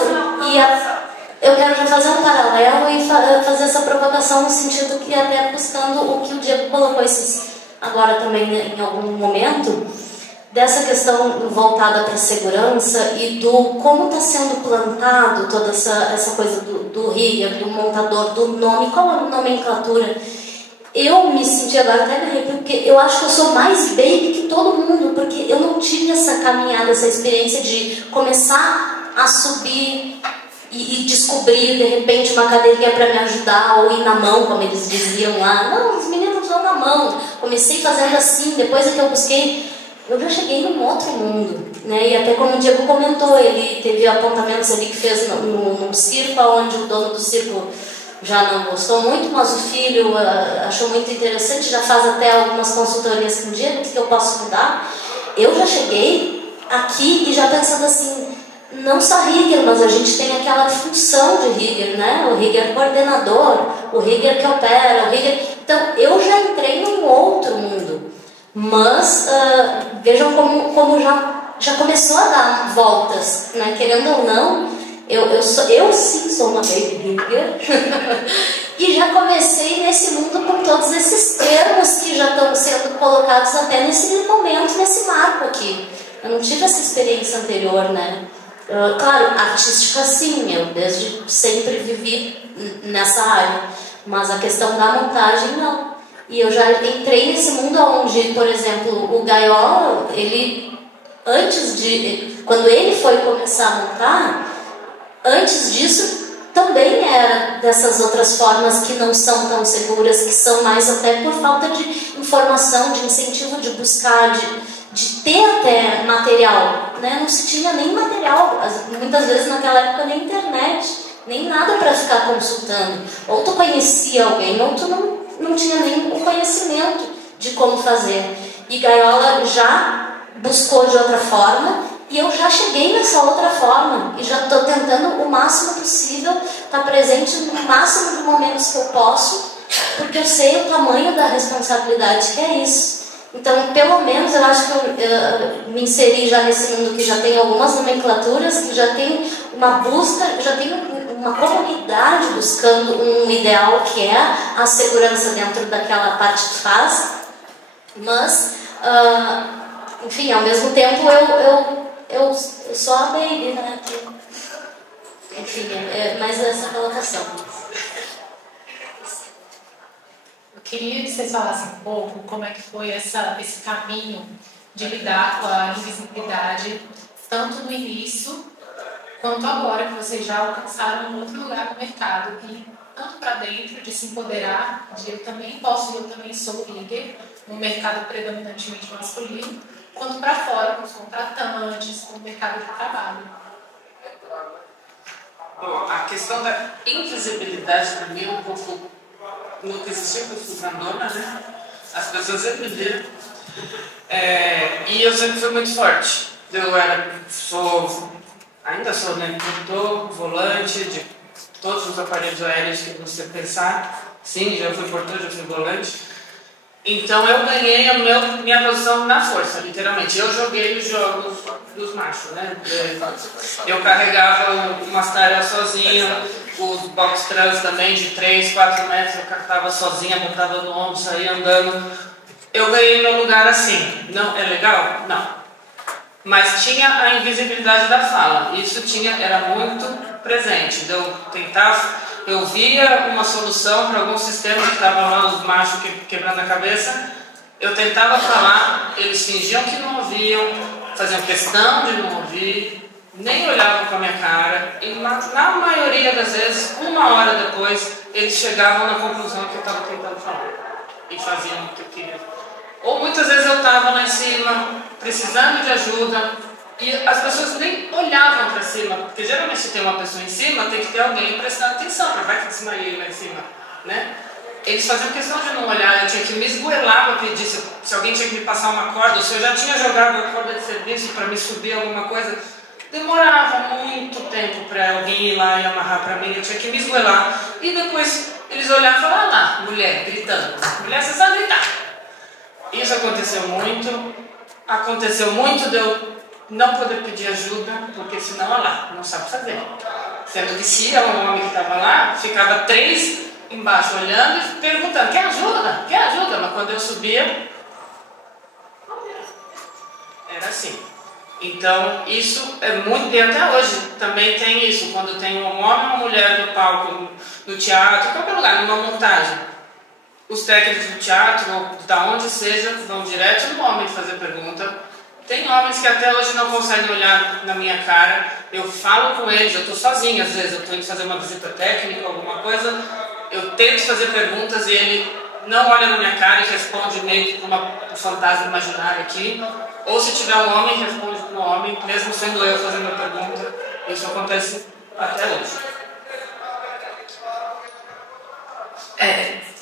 e fazer essa provocação no sentido que até buscando o que o Diego colocou agora também em algum momento, dessa questão voltada para a segurança e do como está sendo plantado toda essa coisa do rigger, do montador, do nome, qual a nomenclatura. Eu me senti agora até me porque eu acho que eu sou mais baby que todo mundo, porque eu não tive essa caminhada, essa experiência de começar a subir e descobrir de repente uma cadeirinha para me ajudar, ou ir na mão, como eles diziam lá. Não, os meninos vão na mão. Comecei fazendo assim, depois é que eu busquei, eu já cheguei num outro mundo, né? E até como o Diego comentou, ele teve apontamentos ali que fez num circo, onde o dono do circo já não gostou muito, mas o filho achou muito interessante, já faz até algumas consultorias com o Diego, o que eu posso mudar. Eu já cheguei aqui e já pensando assim, não só rigger, mas a gente tem aquela função de rigger, né? O rigger coordenador, o rigger que opera, o rigger... Então, eu já entrei num outro mundo. Mas, vejam como já começou a dar voltas, né? Querendo ou não, eu sim sou uma baby rigger. E já comecei nesse mundo com todos esses termos que já estão sendo colocados até nesse momento, nesse marco aqui. Eu não tive essa experiência anterior, né? Claro, artística sim, eu desde sempre vivi nessa área, mas a questão da montagem não. E eu já entrei nesse mundo onde, por exemplo, o Gaiola, ele, quando ele foi começar a montar, antes disso também era dessas outras formas que não são tão seguras, que são mais até por falta de informação, de incentivo de buscar, de ter até material, né? Não se tinha nem material, muitas vezes naquela época nem internet, nem nada para ficar consultando. Ou tu conhecia alguém, ou tu não tinha nem o conhecimento de como fazer. E Gaiola já buscou de outra forma, e eu já cheguei nessa outra forma, e já estou tentando o máximo possível estar presente no máximo de momentos que eu posso, porque eu sei o tamanho da responsabilidade que é isso. Então, pelo menos, eu acho que eu me inseri já nesse mundo que já tem algumas nomenclaturas, que já tem uma busca, já tem uma comunidade buscando um ideal que é a segurança dentro daquela parte que faz. Mas, enfim, ao mesmo tempo, eu sou a baby, né? Enfim, é mais essa colocação. Queria que vocês falassem um pouco como é que foi esse caminho de lidar com a invisibilidade, tanto no início, quanto agora que vocês já alcançaram um outro lugar no mercado, e tanto para dentro, de se empoderar, de eu também sou rigger, no mercado predominantemente masculino, quanto para fora, com os contratantes, com o mercado de trabalho. Bom, a questão da invisibilidade para mim é um pouco... Nunca existiu, porque eu fui grandona, né? As pessoas sempre me viram. E eu sempre fui muito forte. Ainda sou, né? Portador, volante, de todos os aparelhos aéreos que você pensar. Sim, já fui portador, já fui volante. Então eu ganhei minha posição na força, literalmente. Eu joguei os jogos dos machos, né? Eu carregava umas tarefas sozinha, os box trans também de 3, 4 metros, eu carregava sozinha, botava no ombro, saía andando. Eu ganhei meu lugar assim. Não é legal? Não. Mas tinha a invisibilidade da fala. Isso era muito presente. Eu via uma solução para algum sistema que estava lá, os machos quebrando a cabeça. Eu tentava falar, eles fingiam que não ouviam, faziam questão de não ouvir, nem olhavam para a minha cara. E na maioria das vezes, uma hora depois, eles chegavam na conclusão que eu estava tentando falar. E faziam o que eu queria. Ou muitas vezes eu estava lá em cima, precisando de ajuda. E as pessoas nem olhavam para cima, porque geralmente se tem uma pessoa em cima, tem que ter alguém prestando atenção, para vai que desmaiei lá em cima, né? Eles faziam questão de não olhar, eu tinha que me esgoelar para pedir se alguém tinha que me passar uma corda, ou se eu já tinha jogado a corda de serviço para me subir alguma coisa. Demorava muito tempo para alguém ir lá e amarrar para mim, eu tinha que me esgoelar. E depois eles olhavam e falavam, lá, mulher, gritando. Mulher, você sabe gritar. Isso aconteceu muito de eu não poder pedir ajuda, porque senão, olha lá, não sabe fazer. Sendo que se era um homem que estava lá, ficava 3 embaixo olhando e perguntando, quer ajuda? Quer ajuda? Mas quando eu subia, era assim. Então, isso é muito, e até hoje também tem isso, quando tem um homem e uma mulher no palco, no teatro, em qualquer lugar, numa montagem. Os técnicos do teatro, ou da onde seja, vão direto no homem fazer pergunta. Tem homens que até hoje não conseguem olhar na minha cara, eu falo com eles, eu estou sozinha às vezes, eu estou indo fazer uma visita técnica, alguma coisa, eu tento fazer perguntas e ele não olha na minha cara e responde meio que para um fantasma imaginário aqui. Ou se tiver um homem, responde para um homem, mesmo sendo eu fazendo a pergunta. Isso acontece até hoje.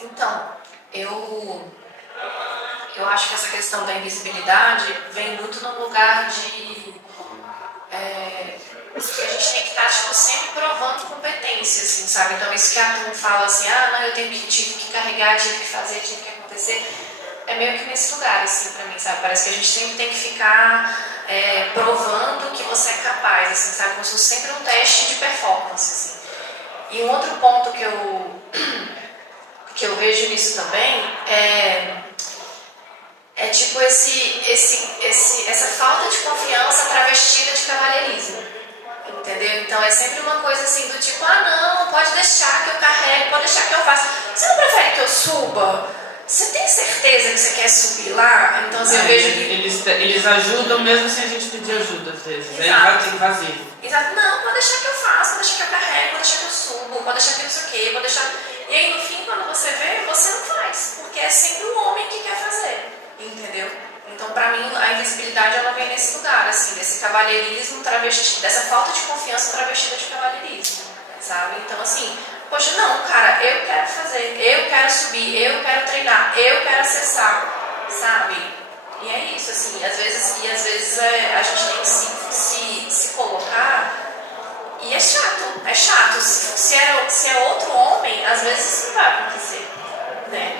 Então, eu acho que essa questão da invisibilidade vem muito no lugar de que a gente tem que estar tipo, sempre provando competência, assim, sabe? Então isso que a Tum fala assim, não, eu tive que carregar, tive que fazer, tive que acontecer, é meio que nesse lugar, assim, pra mim, sabe? Parece que a gente sempre tem que ficar provando que você é capaz, assim, sabe? Como se fosse sempre um teste de performance, assim. E um outro ponto que eu vejo nisso também é tipo essa falta de confiança travestida de cavalheirismo. Entendeu? Então é sempre uma coisa assim do tipo, não, pode deixar que eu carrego, pode deixar que eu faça. Você não prefere que eu suba? Você tem certeza que você quer subir lá? Então assim, eu vejo que... Eles ajudam mesmo sem a gente pedir ajuda, às vezes. Exato. É invasivo. Exato. Não, pode deixar que eu faça, pode deixar que eu carrego, pode deixar que eu subo, pode deixar que não sei o quê, pode deixar... E aí no fim, quando você vê, você não faz. Porque é sempre o homem que quer fazer. Entendeu? Então, pra mim, a invisibilidade ela vem nesse lugar, assim, desse cavalheirismo travestido, dessa falta de confiança travestida de cavalheirismo, sabe? Então, assim, poxa, não, cara, eu quero fazer, eu quero subir, eu quero treinar, eu quero acessar, sabe? E é isso, assim, às vezes a gente tem que se colocar, e é chato. Se é outro homem, às vezes isso não vai acontecer, né?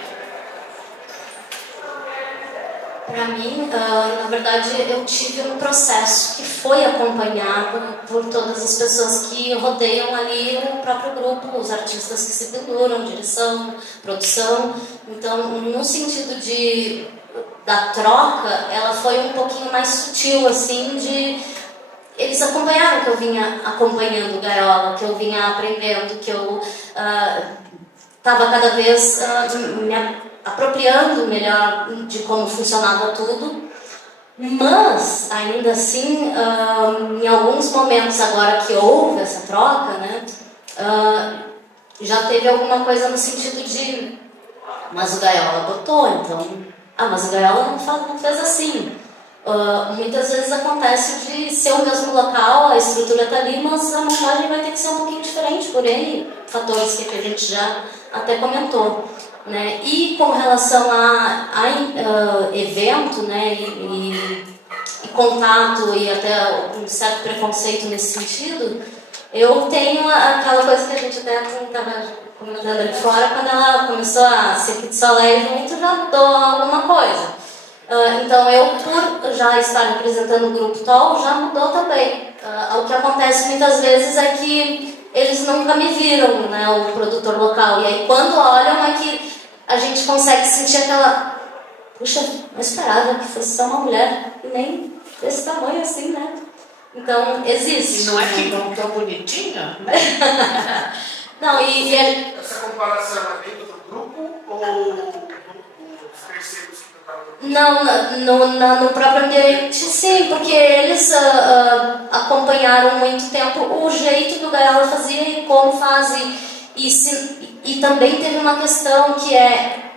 Para mim, na verdade, eu tive um processo que foi acompanhado por todas as pessoas que rodeiam ali o próprio grupo, os artistas que se penduram, direção, produção. Então, no sentido da troca, ela foi um pouquinho mais sutil, assim, eles acompanharam que eu vinha acompanhando Gaiola, que eu vinha aprendendo, que eu estava cada vez me apropriando melhor de como funcionava tudo, mas ainda assim, em alguns momentos agora que houve essa troca, né, já teve alguma coisa no sentido de, mas o Gaiola botou, então, mas o Gaiola não fez assim. Muitas vezes acontece de ser o mesmo local, a estrutura está ali, mas a montagem vai ter que ser um pouquinho diferente por N fatores que a gente já até comentou. Né? E com relação a evento, né, e contato e até um certo preconceito nesse sentido, eu tenho aquela coisa que a gente até estava comentando ali fora, quando ela começou a Cirque du Soleil junto, já mudou alguma coisa. Então eu, por já estar representando o grupo TOL, já mudou também. O que acontece muitas vezes é que eles nunca me viram, né, o produtor local, e aí quando olham é que a gente consegue sentir aquela, puxa, não esperava que fosse só uma mulher, e nem desse tamanho assim, né? Então, existe. E não é que tão bonitinha? Não, Essa comparação é dentro do grupo ou dos terceiros que não, no próprio ambiente, sim, porque eles acompanharam muito tempo o jeito que o Gaiola fazia e como faz, e também teve uma questão que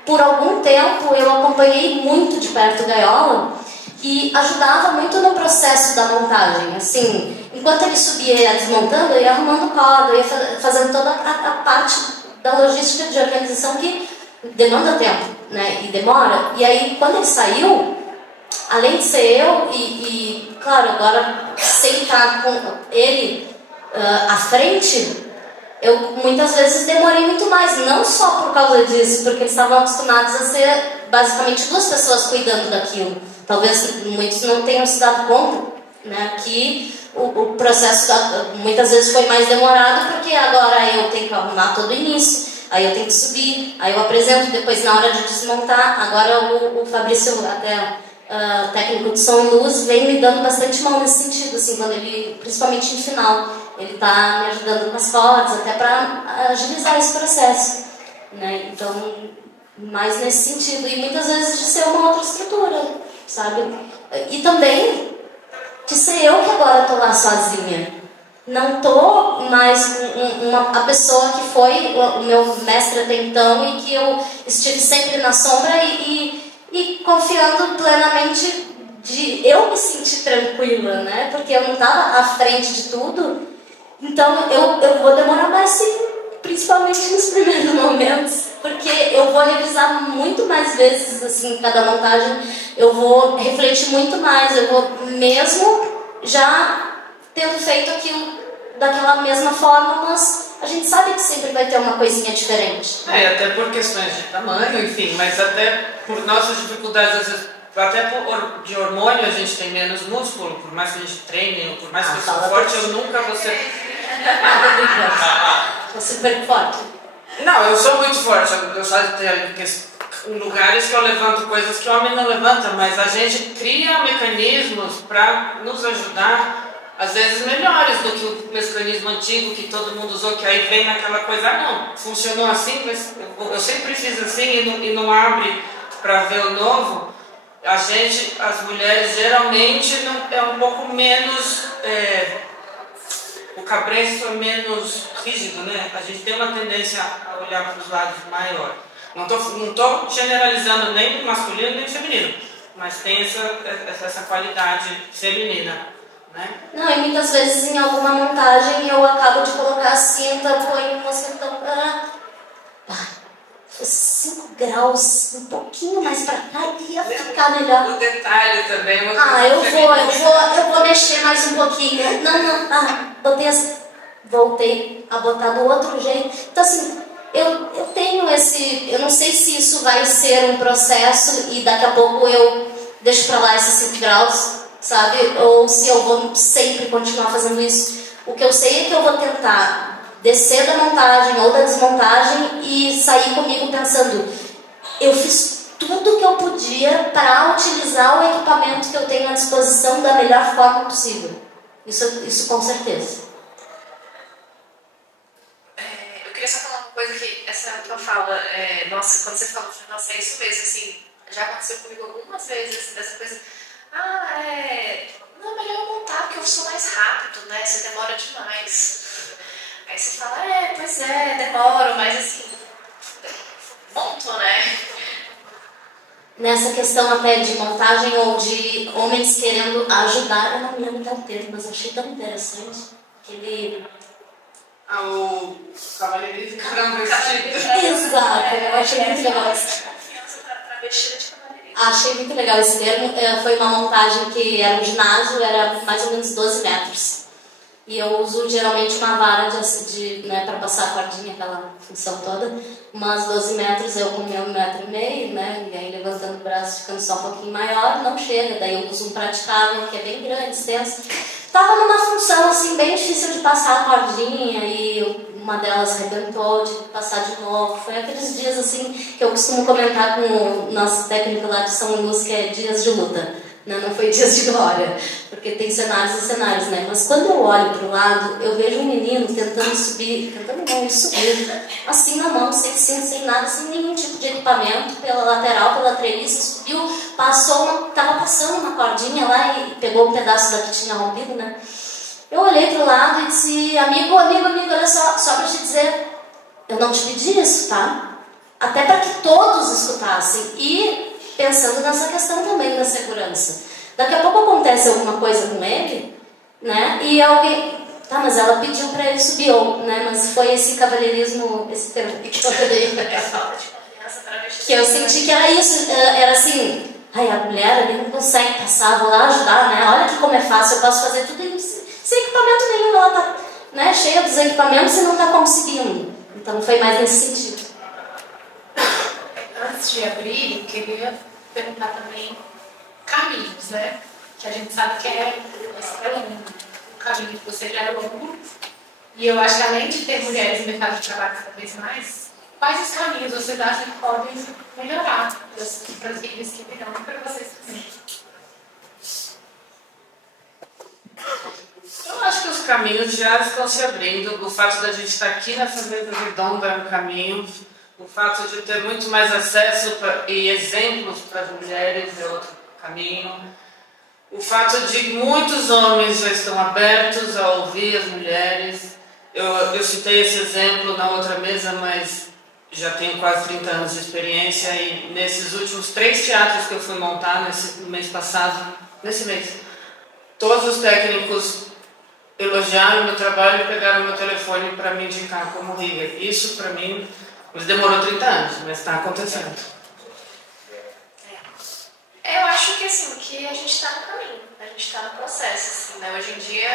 por algum tempo eu acompanhei muito de perto o Gaiola e ajudava muito no processo da montagem, assim, enquanto ele subia e ia desmontando, eu ia arrumando corda, eu ia fazendo toda a parte da logística de organização que demanda tempo, né, e demora, e aí quando ele saiu, além de ser eu, e claro, agora sem estar com ele à frente, eu muitas vezes demorei muito mais, não só por causa disso, porque eles estavam acostumados a ser basicamente duas pessoas cuidando daquilo. Talvez muitos não tenham se dado conta, né, que o processo muitas vezes foi mais demorado, porque agora eu tenho que arrumar todo o início, aí eu tenho que subir, aí eu apresento, depois na hora de desmontar, agora o Fabrício até técnico de som e luz, vem me dando bastante mão nesse sentido, assim, quando ele, principalmente no final, ele está me ajudando com as cordas, até para agilizar esse processo, né? Então, mais nesse sentido, e muitas vezes de ser uma outra estrutura, sabe? E também de ser eu que agora estou lá sozinha. Não estou mais a pessoa que foi o meu mestre até então e que eu estive sempre na sombra e confiando plenamente de eu me sentir tranquila, né? Porque eu não estava à frente de tudo. Então eu vou demorar mais, sim, principalmente nos primeiros momentos, porque eu vou revisar muito mais vezes, assim, cada montagem, eu vou refletir muito mais, eu vou mesmo já tendo feito aquilo daquela mesma forma, mas a gente sabe que sempre vai ter uma coisinha diferente. Até por questões de tamanho, enfim, mas até por nossas dificuldades, às vezes, até de hormônio a gente tem menos músculo, por mais que a gente treine, ou por mais que eu seja forte, eu nunca vou ser... Sou super forte. Não, eu sou muito forte, eu só tenho lugares que eu levanto coisas que o homem não levanta, mas a gente cria mecanismos para nos ajudar, às vezes melhores do que o mecanismo antigo que todo mundo usou, que aí vem naquela coisa, não, funcionou assim, mas eu sempre fiz assim e não abre para ver o novo. As mulheres geralmente é um pouco menos, o cabresto é menos rígido, né? A gente tem uma tendência a olhar para os lados maior. Não tô generalizando nem do masculino nem do feminino, mas tem essa qualidade feminina, né? Não, e muitas vezes em alguma montagem eu acabo de colocar a cinta, põe uma cinta para 5 graus, um pouquinho mais para cá, ia ficar melhor. O detalhe também. Eu vou mexer mais um pouquinho. Não, voltei a botar do outro jeito. Então assim, eu tenho eu não sei se isso vai ser um processo e daqui a pouco eu deixo para lá esses 5 graus, sabe? Ou se eu vou sempre continuar fazendo isso. O que eu sei é que eu vou tentar descer da montagem ou da desmontagem e sair comigo pensando, eu fiz tudo que eu podia para utilizar o equipamento que eu tenho à disposição da melhor forma possível. Isso com certeza. Eu queria só falar uma coisa que essa tua fala, nossa, quando você falou, nossa, é isso mesmo, assim, já aconteceu comigo algumas vezes, assim, dessa coisa, não, é melhor eu montar porque eu sou mais rápido, né, você demora demais. Aí você fala, pois demoro, mas assim, monto, né? Nessa questão até de montagem ou de homens querendo ajudar, eu não me lembro do termo, mas achei tão interessante que ele... o cavalheirismo transvestido. Exato, eu achei muito legal isso. Achei muito legal esse termo. Foi uma montagem que era um ginásio, era mais ou menos 12 metros. E eu uso geralmente uma vara né, para passar a cordinha, aquela função toda. Umas 12 metros eu com meu 1,5 m, né? E aí levantando o braço, ficando só um pouquinho maior, não chega. Daí eu uso um praticável, que é bem grande, extenso. Tava numa função assim, bem difícil de passar a cordinha e uma delas arrebentou, de passar de novo. Foi aqueles dias assim que eu costumo comentar com o nosso técnico lá de som e luz, que é dias de luta. Não foi dias de glória, porque tem cenários e cenários, né? Mas quando eu olho para o lado, eu vejo um menino tentando subir, assim na mão, sem cinto, sem nada, sem nenhum tipo de equipamento, pela lateral, pela treliça, subiu, estava passando uma cordinha lá e pegou um pedaço da que tinha rompido, né? Eu olhei para o lado e disse, amigo, olha só para te dizer, eu não te pedi isso, tá? Até para que todos escutassem e... pensando nessa questão também da segurança. Daqui a pouco acontece alguma coisa com ele, né? E alguém... Tá, mas ela pediu para ele subir, né? Mas foi esse cavalheirismo, esse termo que eu falei. Que eu senti que era isso, era assim... Ai, a mulher ali não consegue passar, vou lá ajudar, né? Olha como é fácil, eu posso fazer tudo sem equipamento nenhum. Ela tá, né, cheia dos equipamentos e não tá conseguindo. Então foi mais nesse sentido. Antes de abrir, eu queria perguntar também caminhos, né? Que a gente sabe que é um caminho que você já é longo. E eu acho que além de ter mulheres no mercado de trabalho cada vez mais, quais os caminhos vocês acham que podem melhorar para as filhas que virão e para vocês também? caminhos já estão se abrindo. O fato da gente estar aqui nessa mesa redonda é um caminho. O fato de ter muito mais acesso e exemplos para as mulheres é outro caminho. O fato de muitos homens já estão abertos a ouvir as mulheres. Eu citei esse exemplo na outra mesa, mas já tenho quase 30 anos de experiência e nesses últimos 3 teatros que eu fui montar nesse mês, todos os técnicos elogiaram meu trabalho e pegaram meu telefone para me indicar como rigger. Isso, para mim, demorou 30 anos, mas está acontecendo. Eu acho que assim, que a gente está no caminho, a gente está no processo, assim, né? Hoje em dia,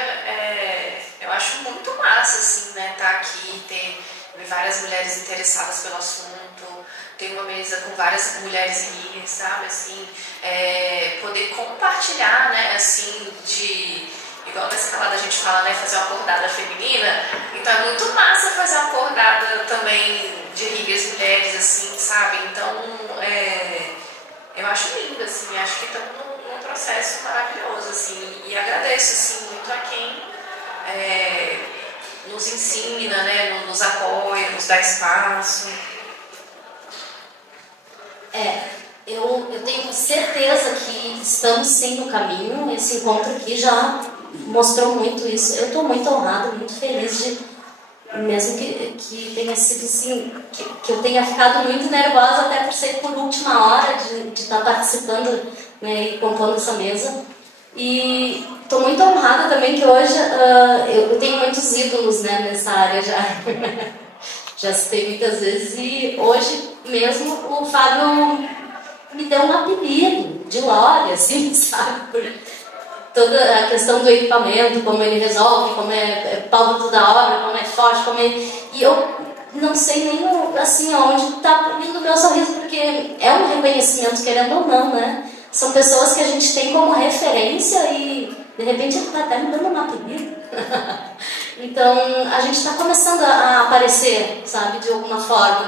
eu acho muito massa, assim, né? Tá aqui, ter várias mulheres interessadas pelo assunto, ter uma mesa com várias mulheres riggers, sabe? Assim, poder compartilhar, né? Assim, igual na escalada a gente fala, né? Fazer uma acordada feminina, então é muito massa fazer uma acordada também de riggers mulheres, assim, sabe? Então, eu acho lindo, assim, acho que estamos num processo maravilhoso, assim, e agradeço, assim, muito a quem nos ensina, né, nos apoia, nos dá espaço. Eu tenho certeza que estamos sim no caminho, esse encontro aqui já mostrou muito isso. Eu estou muito honrada, muito feliz de, mesmo que tenha sido assim, que eu tenha ficado muito nervosa até por ser por última hora de estar participando, né, e compondo essa mesa. E estou muito honrada também que hoje eu tenho muitos ídolos, né, nessa área já. Já citei muitas vezes e hoje mesmo o Fábio me deu um apelido de Lore, assim, sabe? Por toda a questão do equipamento, como ele resolve, como é pau dentro da obra, como é forte, como e eu não sei nem assim onde está vindo o meu sorriso, porque é um reconhecimento, querendo ou não, né? São pessoas que a gente tem como referência e de repente ele está até me dando um apelido. Então a gente está começando a aparecer, sabe, de alguma forma,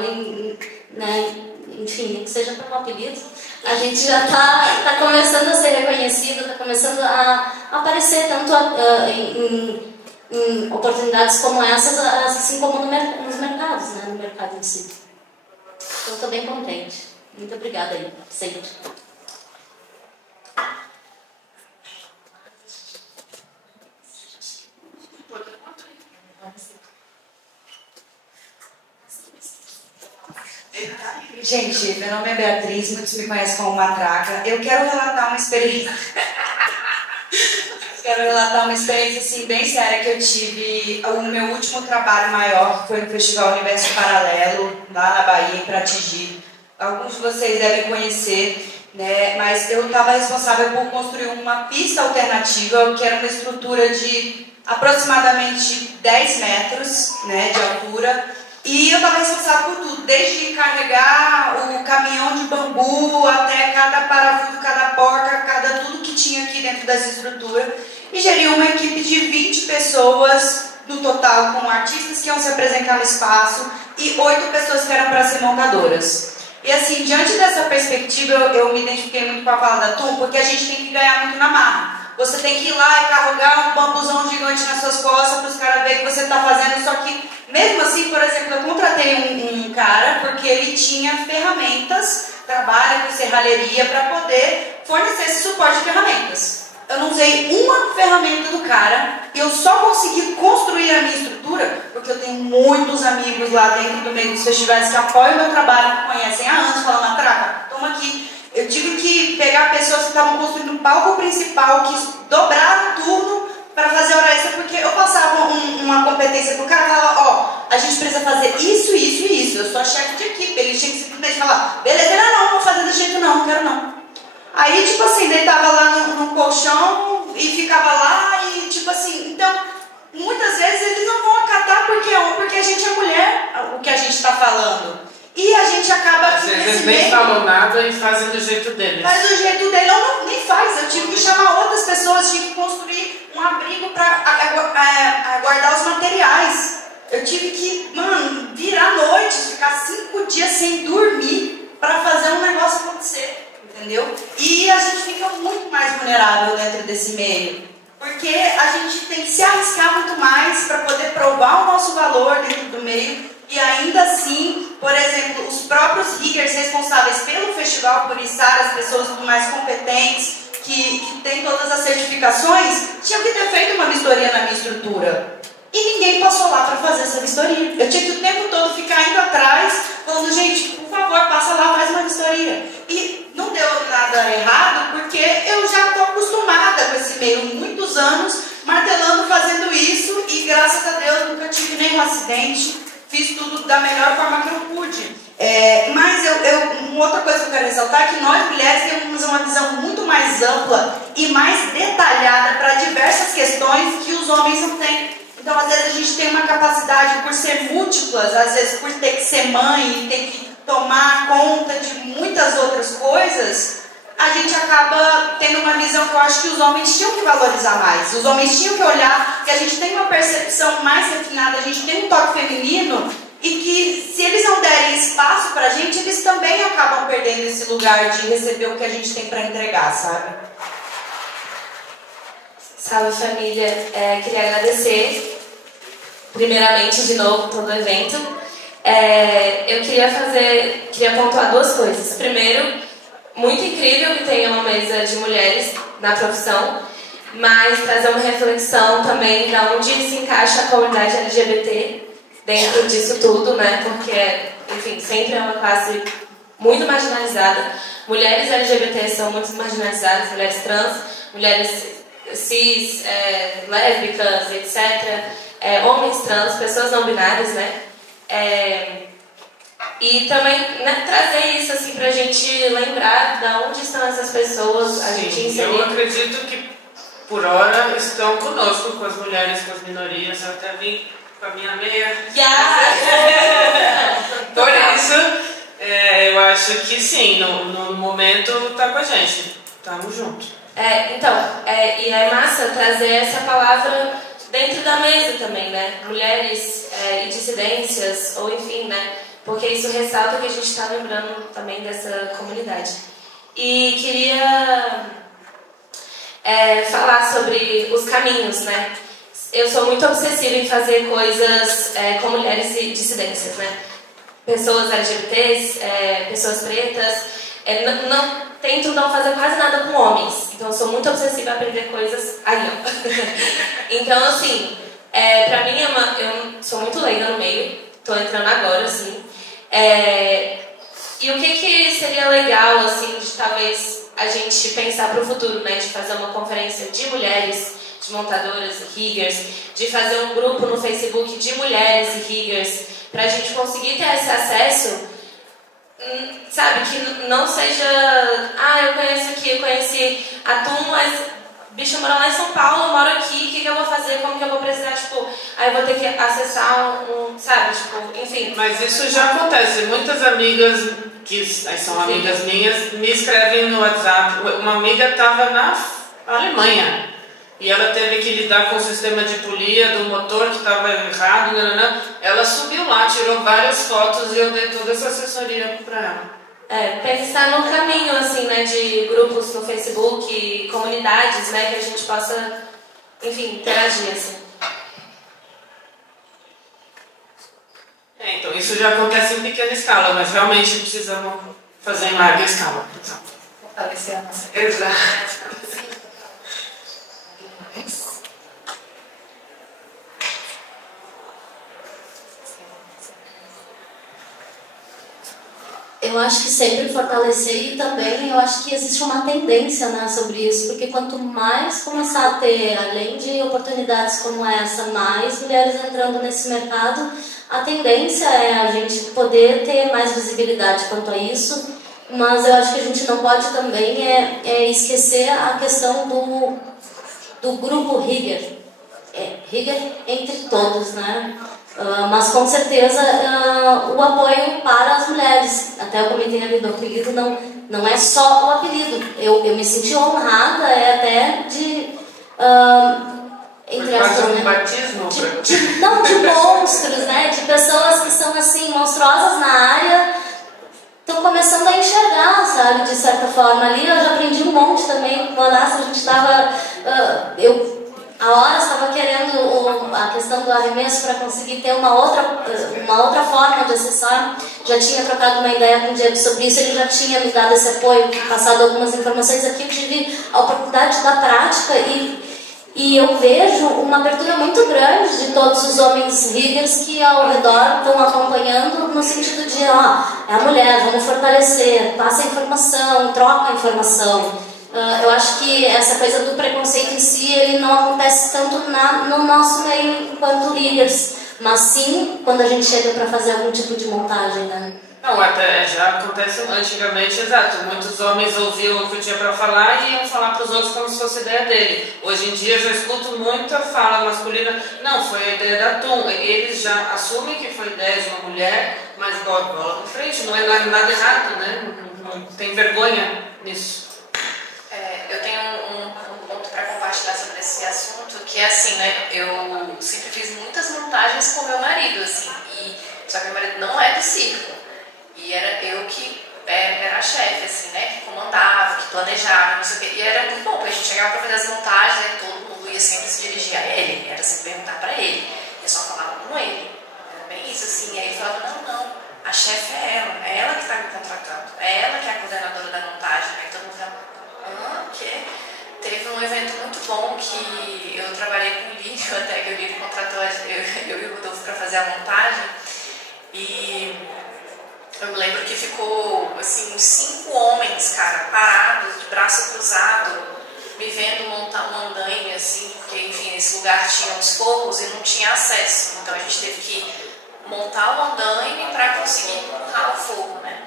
né? Enfim, nem que seja para um apelido. A gente já está começando a ser reconhecido, está começando a aparecer tanto em oportunidades como essas, assim como nos mercados, né? No mercado em si. Então estou bem contente. Muito obrigada aí, sempre. Gente, meu nome é Beatriz, muitos me conhecem como Matraca. Eu quero relatar uma experiência. Assim, bem séria que eu tive. O meu último trabalho maior foi no Festival Universo Paralelo, lá na Bahia, em Pratigi. Alguns de vocês devem conhecer, né? Mas eu estava responsável por construir uma pista alternativa, que era uma estrutura de aproximadamente 10 metros, né, de altura. E eu estava responsável por tudo, desde carregar o caminhão de bambu até cada parafuso, cada porca, tudo que tinha aqui dentro dessa estrutura. E geria uma equipe de 20 pessoas no total, com artistas que iam se apresentar no espaço e 8 pessoas que eram para ser montadoras. E assim, diante dessa perspectiva, eu me identifiquei muito com a fala da Tum, porque a gente tem que ganhar muito na marra. Você tem que ir lá e carregar um bambuzão gigante nas suas costas para os caras verem que você está fazendo, só que mesmo assim, por exemplo, eu contratei um cara porque ele tinha ferramentas, trabalha com serralheria para poder fornecer esse suporte de ferramentas. Eu não usei uma ferramenta do cara e eu só consegui construir a minha estrutura porque eu tenho muitos amigos lá dentro do meio dos festivais que apoiam o meu trabalho, que conhecem há anos, falam, Matraca, toma aqui. Eu tive que pegar pessoas que estavam construindo o palco principal, que dobraram o turno para fazer hora extra, porque eu passava uma competência pro cara e falava, ó, a gente precisa fazer isso, isso e isso. Eu sou a chefe de equipe, ele tinha que simplesmente falar, beleza, não vou fazer desse jeito não quero não. Aí, tipo assim, deitava lá no colchão e ficava lá e, tipo assim, então, muitas vezes eles não vão acatar porque a gente é mulher, o que a gente está falando. E a gente acaba... Eles nem falam nada e fazem do jeito deles. Faz do jeito dele, ou nem faz. Eu tive que chamar outras pessoas, tive que construir um abrigo para guardar os materiais. Eu tive que, mano, virar noite, ficar 5 dias sem dormir para fazer um negócio acontecer, entendeu? E a gente fica muito mais vulnerável dentro desse meio. Porque a gente tem que se arriscar muito mais para poder provar o nosso valor dentro do meio. E ainda assim, por exemplo, os próprios riggers responsáveis pelo festival, por estar as pessoas mais competentes, que têm todas as certificações, tinham que ter feito uma vistoria na minha estrutura. E ninguém passou lá para fazer essa vistoria. Eu tinha que o tempo todo ficar indo atrás, falando, gente, por favor, passa lá, faz uma vistoria. E não deu nada errado, porque eu já estou acostumada com esse meio, muitos anos, martelando, fazendo isso, e graças a Deus nunca tive nenhum acidente, fiz tudo da melhor forma que eu pude. Mas uma outra coisa que eu quero ressaltar é que nós mulheres temos uma visão muito mais ampla e mais detalhada para diversas questões que os homens não têm. Então, às vezes, a gente tem uma capacidade, por ser múltiplas, às vezes por ter que ser mãe, ter que tomar conta de muitas outras coisas, a gente acaba tendo uma visão que eu acho que os homens tinham que valorizar mais. Os homens tinham que olhar que a gente tem uma percepção mais refinada, a gente tem um toque feminino e que, se eles não derem espaço pra gente, eles também acabam perdendo esse lugar de receber o que a gente tem pra entregar, sabe? Salve, família. Queria agradecer, primeiramente, de novo, todo o evento. Eu queria pontuar duas coisas. Primeiro, muito incrível que tenha uma mesa de mulheres na profissão, mas trazer uma reflexão também de onde se encaixa a comunidade LGBT dentro disso tudo, né? Porque, enfim, sempre é uma classe muito marginalizada. Mulheres LGBT são muito marginalizadas, mulheres trans, mulheres cis, lésbicas, etc., homens trans, pessoas não binárias, né? E também, né, trazer isso assim pra gente lembrar de onde estão essas pessoas, a gente inserir. Eu acredito que por hora estão conosco, com as mulheres, com as minorias. Eu até vim com a minha meia. Por isso, eu acho que sim, no momento tá com a gente, estamos juntos. E é massa trazer essa palavra dentro da mesa também, né? Mulheres e dissidências, ou enfim, né? Porque isso ressalta que a gente está lembrando também dessa comunidade. E queria falar sobre os caminhos, né? Eu sou muito obsessiva em fazer coisas com mulheres e dissidências, né? Pessoas LGBTs, pessoas pretas. Tento não fazer quase nada com homens. Então eu sou muito obsessiva em aprender coisas aí, ó. Então, assim, pra mim eu sou muito leiga no meio. Tô entrando agora, assim. E o que seria legal, assim, de talvez a gente pensar pro futuro, né? De fazer uma conferência de mulheres, de montadoras e riggers, de fazer um grupo no Facebook de mulheres e riggers, pra gente conseguir ter esse acesso, sabe, que não seja, eu conheço aqui, eu conheci a Tum, mas bicho, eu moro lá em São Paulo, eu moro aqui, o que eu vou fazer, como que eu vou precisar, tipo, aí eu vou ter que acessar sabe, tipo, enfim. Mas isso já acontece, muitas amigas que são amigas minhas me escrevem no WhatsApp. Uma amiga estava na Alemanha e ela teve que lidar com o sistema de polia do motor que estava errado, ela subiu lá, tirou várias fotos e eu dei toda essa assessoria para ela. Pensar no caminho, assim, né, de grupos no Facebook, comunidades, né, que a gente possa, enfim, interagir, assim. Então, isso já acontece em pequena escala, mas realmente precisamos fazer em larga escala. Fortalecer a nossa. Exato. Eu acho que sempre fortalecer, e também eu acho que existe uma tendência, né, sobre isso, porque quanto mais começar a ter, além de oportunidades como essa, mais mulheres entrando nesse mercado, a tendência é a gente poder ter mais visibilidade quanto a isso, mas eu acho que a gente não pode também esquecer a questão do grupo rigger, rigger entre todos, né? Mas com certeza o apoio para as mulheres. Até eu comentei ali do apelido, não é só o apelido. Eu me senti honrada até de entre quase aspas, um batismo de monstros, né? De pessoas que são assim monstruosas na área, estão começando a enxergar, sabe, de certa forma. Ali eu já aprendi um monte também com a Nastra, a gente tava eu A Hora estava querendo a questão do arremesso para conseguir ter uma outra forma de acessar. Já tinha trocado uma ideia com o Diego sobre isso, ele já tinha me dado esse apoio, passado algumas informações aqui. Eu tive a oportunidade da prática e eu vejo uma abertura muito grande de todos os homens riggers que ao redor estão acompanhando no sentido de, é a mulher, vamos fortalecer, passa a informação, troca a informação. Eu acho que essa coisa do preconceito em si, ele não acontece tanto no nosso meio enquanto líderes, mas sim quando a gente chega para fazer algum tipo de montagem, né? Não, até já acontece antigamente, exato. Muitos homens ouviam o que tinha para falar e iam falar para os outros como se fosse ideia dele. Hoje em dia eu já escuto muita fala masculina, não, foi a ideia da Tum. Eles já assumem que foi ideia de uma mulher, mas bola pra frente, não é nada errado, né? Não tem vergonha nisso. Eu tenho um ponto para compartilhar sobre esse assunto, que é assim, né? Eu sempre fiz muitas montagens com meu marido, assim, só que meu marido não é do circo. E era eu que era a chefe, assim, né? Que comandava, que planejava, não sei o quê. E era muito bom, porque a gente chegava para fazer as montagens, aí todo mundo ia sempre se dirigir a ele, era sempre perguntar para ele. E eu só falava com ele. Era bem isso, assim. E aí ele falava, não, a chefe é ela que está me contratando, é ela que é a coordenadora da montagem. Aí todo mundo falava, que teve um evento muito bom que eu trabalhei com o Lídio, até que o Lídio contratou eu e o Rodolfo para fazer a montagem. E eu me lembro que ficou assim, uns 5 homens, cara, parados, de braço cruzado, me vendo montar um andaime, assim, porque, enfim, nesse lugar tinha uns forros e não tinha acesso. Então a gente teve que montar o andaime para conseguir empurrar o forro, né?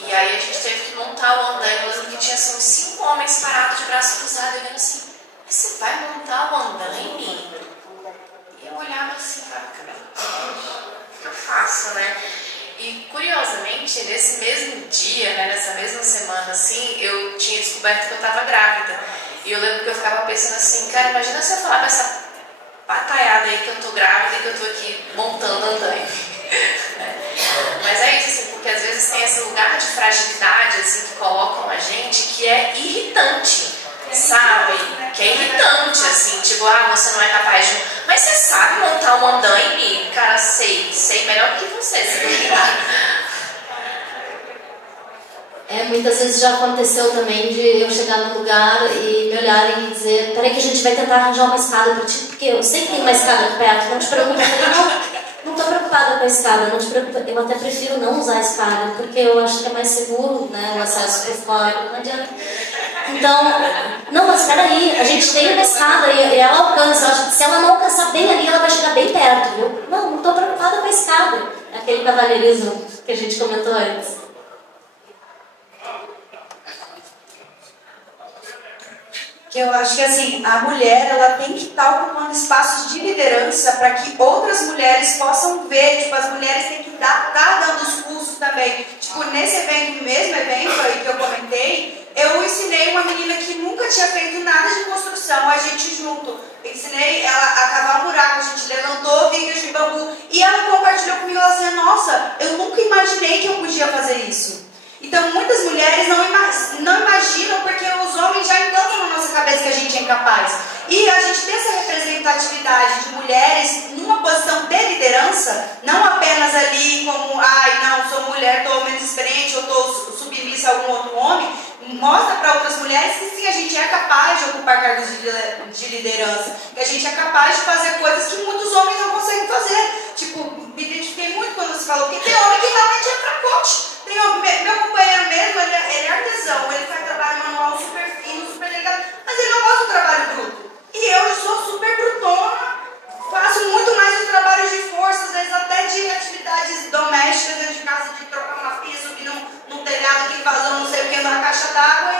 E aí a gente teve que montar o andaime, eu lembro que tinha assim, uns 5 homens parados de braço cruzado, e vendo assim, mas você vai montar o andaime? E eu olhava assim, falava, o que eu faço, né? E curiosamente, nesse mesmo dia, né, nessa mesma semana, assim, eu tinha descoberto que eu estava grávida. E eu lembro que eu ficava pensando assim, cara, imagina se eu falar com essa pataiada aí que eu tô grávida e que eu tô aqui montando andaime. Mas é isso, assim, porque às vezes tem esse lugar de fragilidade, assim, que colocam a gente, que é irritante, sabe? Que é irritante, assim, tipo, você não é capaz de... Mas você sabe montar um andaime? Cara, sei melhor do que você, se muitas vezes já aconteceu também de eu chegar no lugar e me olharem e dizer, peraí que a gente vai tentar arranjar uma escada pra ti, porque eu sei que tem uma escada aqui perto, não te preocupa. Eu falei, não tô preocupada com a escada, não te preocupa. Eu até prefiro não usar a escada, porque eu acho que é mais seguro, né, o acesso por fora, não adianta. Então, não, mas peraí, a gente tem uma escada e ela alcança, eu acho que se ela não alcançar bem ali, ela vai chegar bem perto, viu? Não tô preocupada com a escada. Aquele cavalheirismo que a gente comentou antes. Que eu acho que assim, a mulher ela tem que estar ocupando espaços de liderança para que outras mulheres possam ver, tipo, as mulheres têm que estar dando os cursos também. Tipo, nesse evento, mesmo evento aí que eu comentei, eu ensinei uma menina que nunca tinha feito nada de construção, a gente junto. Ensinei ela a cavar um buraco, a gente levantou vigas de bambu e ela compartilhou comigo, ela dizia, nossa, eu nunca imaginei que eu podia fazer isso. Então, muitas mulheres não imaginam porque os homens já implantam na nossa cabeça que a gente é incapaz. E a gente tem essa representatividade de mulheres numa posição de liderança, não apenas ali como, não, sou mulher, estou menos experiente, ou estou submissa a algum outro homem. Mostra para outras mulheres que sim, a gente é capaz de ocupar cargos de liderança, que a gente é capaz de fazer coisas que muitos homens não conseguem fazer. Tipo, me identifiquei muito quando você falou, porque tem homem que realmente é fracote. Meu companheiro mesmo, ele é artesão, ele faz trabalho manual super fino, super delicado, mas ele não gosta do trabalho bruto. E eu sou super brutona, faço muito mais os trabalhos de força, às vezes até de atividades domésticas dentro de casa, de trocar uma pia, subir num telhado que vazou não sei o que, na caixa d'água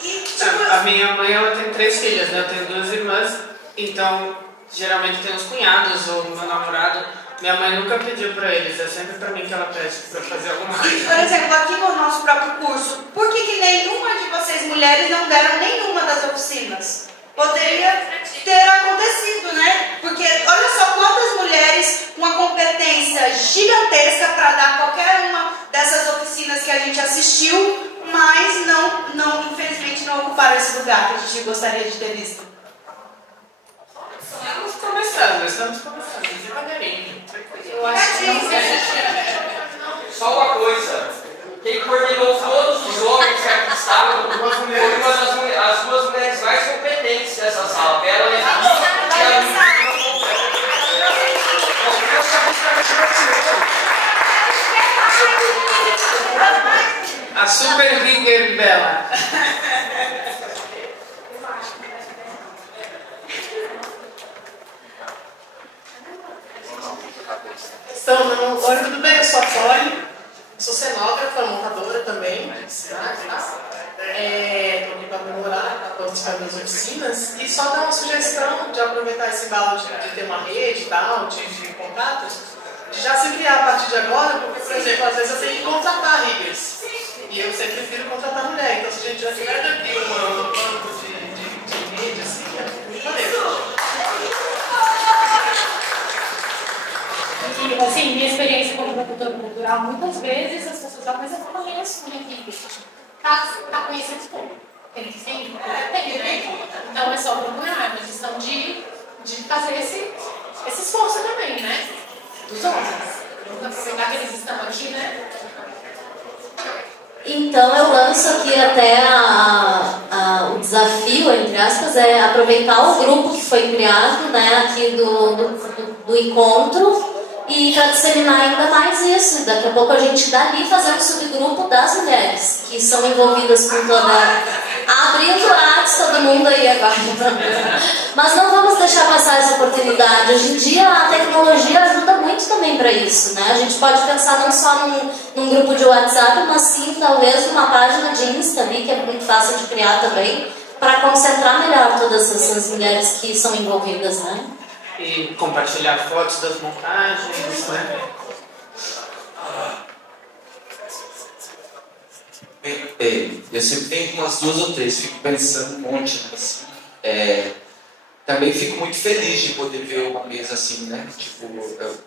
tipo... A minha mãe, ela tem 3 filhas, né? Eu tenho 2 irmãs, então geralmente tem os cunhados ou meu namorado. Minha mãe nunca pediu pra eles, é sempre pra mim que ela pede pra fazer alguma coisa. Por exemplo, aqui no nosso próprio curso, por que nenhuma de vocês mulheres não deram nenhuma das oficinas? Poderia ter acontecido, né? Porque olha só quantas mulheres com uma competência gigantesca para dar qualquer uma dessas oficinas que a gente assistiu, mas infelizmente não ocuparam esse lugar que a gente gostaria de ter visto. estamos começando, devagarinho. Eu acho que Só uma coisa, quem coordenou todos os homens que aqui estavam foi as duas mulheres mais competentes dessa sala, Bela e a A Super Ringer Bela. Então, oi, tudo bem? Eu sou a Polly, sou cenógrafa, montadora também, de cidade, tá? Estou aqui para comemorar, participar das oficinas e só dar uma sugestão de aproveitar esse embalo de ter uma rede e tal, de contatos, de já se criar a partir de agora, porque, por exemplo, às vezes eu tenho que contratar riggers e eu sempre prefiro contratar mulher, então se a gente já tiver daqui um banco de rede, assim, é muito maneiro. E, assim, minha experiência como produtora cultural, muitas vezes as pessoas falam, mas eu não conheço minha equipe. Tá conhecendo como? Tem, né? Então é só procurar, é uma questão de fazer esse esforço também, né? Dos homens. Vamos aproveitar que eles estão aqui, né? Então eu lanço aqui até o desafio, entre aspas, é aproveitar o grupo que foi criado, né, aqui do encontro e para disseminar ainda mais isso. Daqui a pouco a gente dali fazer um subgrupo das mulheres que são envolvidas com toda... Abrindo artes todo mundo aí agora. Mas não vamos deixar passar essa oportunidade. Hoje em dia a tecnologia ajuda muito também para isso, né? A gente pode pensar não só num grupo de WhatsApp, mas sim talvez numa página de Insta ali, que é muito fácil de criar também, para concentrar melhor todas essas mulheres que são envolvidas, né? E compartilhar fotos das montagens, né? Eu sempre tenho umas 2 ou 3, fico pensando um monte, assim. Também fico muito feliz de poder ver uma mesa assim, né? Tipo,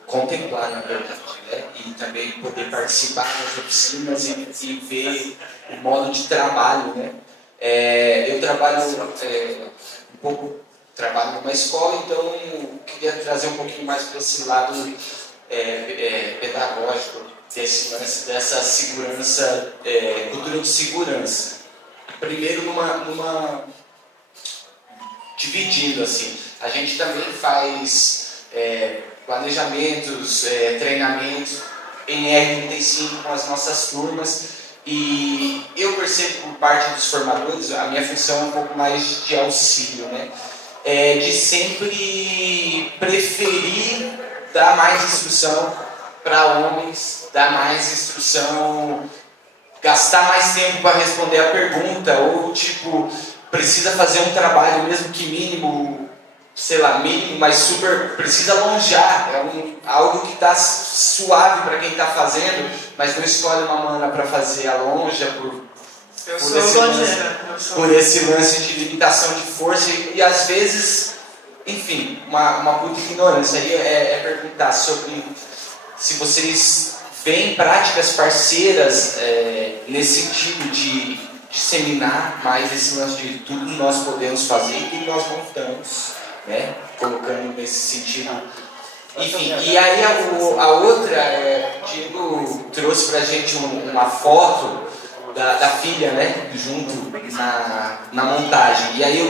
contemplar, na verdade, né? E também poder participar das oficinas e ver o modo de trabalho, né? Eu trabalho trabalho numa escola, então queria trazer um pouquinho mais para esse lado pedagógico, dessa segurança, cultura de segurança. Primeiro, dividindo assim, a gente também faz planejamentos, treinamentos em R35 com as nossas turmas, e eu percebo por parte dos formadores, a minha função é um pouco mais de auxílio, né? De sempre preferir dar mais instrução para homens, dar mais instrução, gastar mais tempo para responder a pergunta, ou tipo, precisa fazer um trabalho mesmo que mínimo, sei lá, mínimo, mas super, precisa alonjar, algo que está suave para quem está fazendo, mas não escolhe uma mana para fazer a lonja por esse lance de limitação de força e às vezes, enfim, uma puta ignorância. Aí é perguntar sobre se vocês veem práticas parceiras nesse sentido de disseminar mais esse lance de tudo que nós podemos fazer e tudo que nós não estamos, né? Colocando nesse sentido. Enfim, e aí a outra, Diego trouxe pra gente uma foto da filha, né, junto na montagem. E aí eu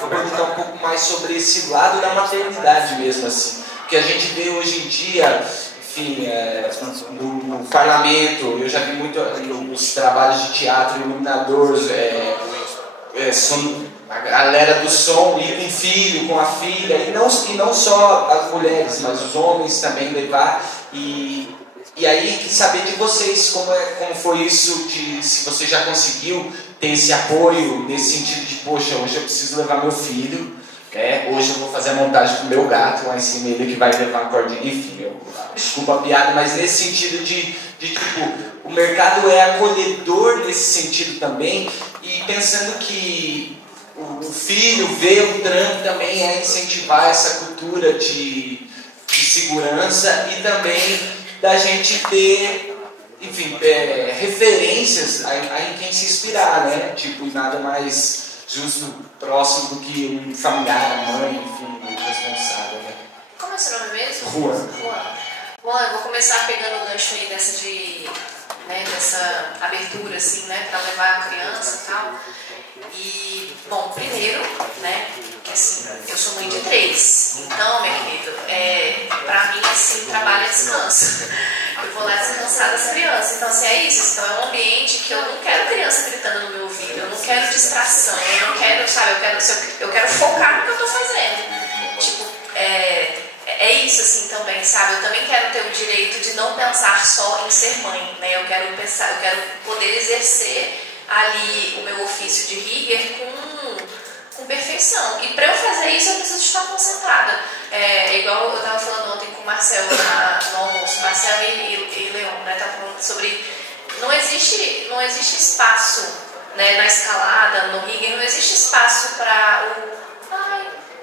vou perguntar um pouco mais sobre esse lado da maternidade mesmo, assim. Porque a gente vê hoje em dia, enfim, no parlamento, eu já vi muito nos trabalhos de teatro, iluminadores, a galera do som ir com o filho, com a filha, e não só as mulheres, mas os homens também levar. E aí, saber de vocês como foi isso, se você já conseguiu ter esse apoio, nesse sentido de, poxa, hoje eu preciso levar meu filho, hoje eu vou fazer a montagem com o meu gato lá em cima, ele que vai levar a cordinha, enfim, desculpa a piada, mas nesse sentido de tipo, o mercado é acolhedor nesse sentido também, e pensando que o filho ver o trampo também é incentivar essa cultura de segurança e também da gente ter, enfim, referências em quem se inspirar, né? Tipo, nada mais justo, próximo do que um familiar, a mãe, enfim, o responsável, né? é o seu nome mesmo? Juan. Bom, eu vou começar pegando o gancho aí dessa abertura, assim, né, para levar a criança e tal. E, bom, primeiro, né, que assim, eu sou mãe de 3, então, meu querido, pra mim, assim, trabalho é descanso. Eu vou lá descansar das crianças. Então, assim, é isso. Então, é um ambiente que eu não quero criança gritando no meu ouvido, eu não quero distração, eu não quero, sabe, eu quero focar no que eu tô fazendo. Tipo, é isso, assim, também, sabe? Eu também quero ter o direito de não pensar só em ser mãe, né? Eu quero poder exercer ali o meu ofício de rigger com perfeição. E para eu fazer isso, eu preciso estar concentrada. Igual eu estava falando ontem com o Marcelo no almoço, Marcelo e Leon, né? Tava falando sobre... Não existe espaço, né, na escalada, no rigger, não existe espaço para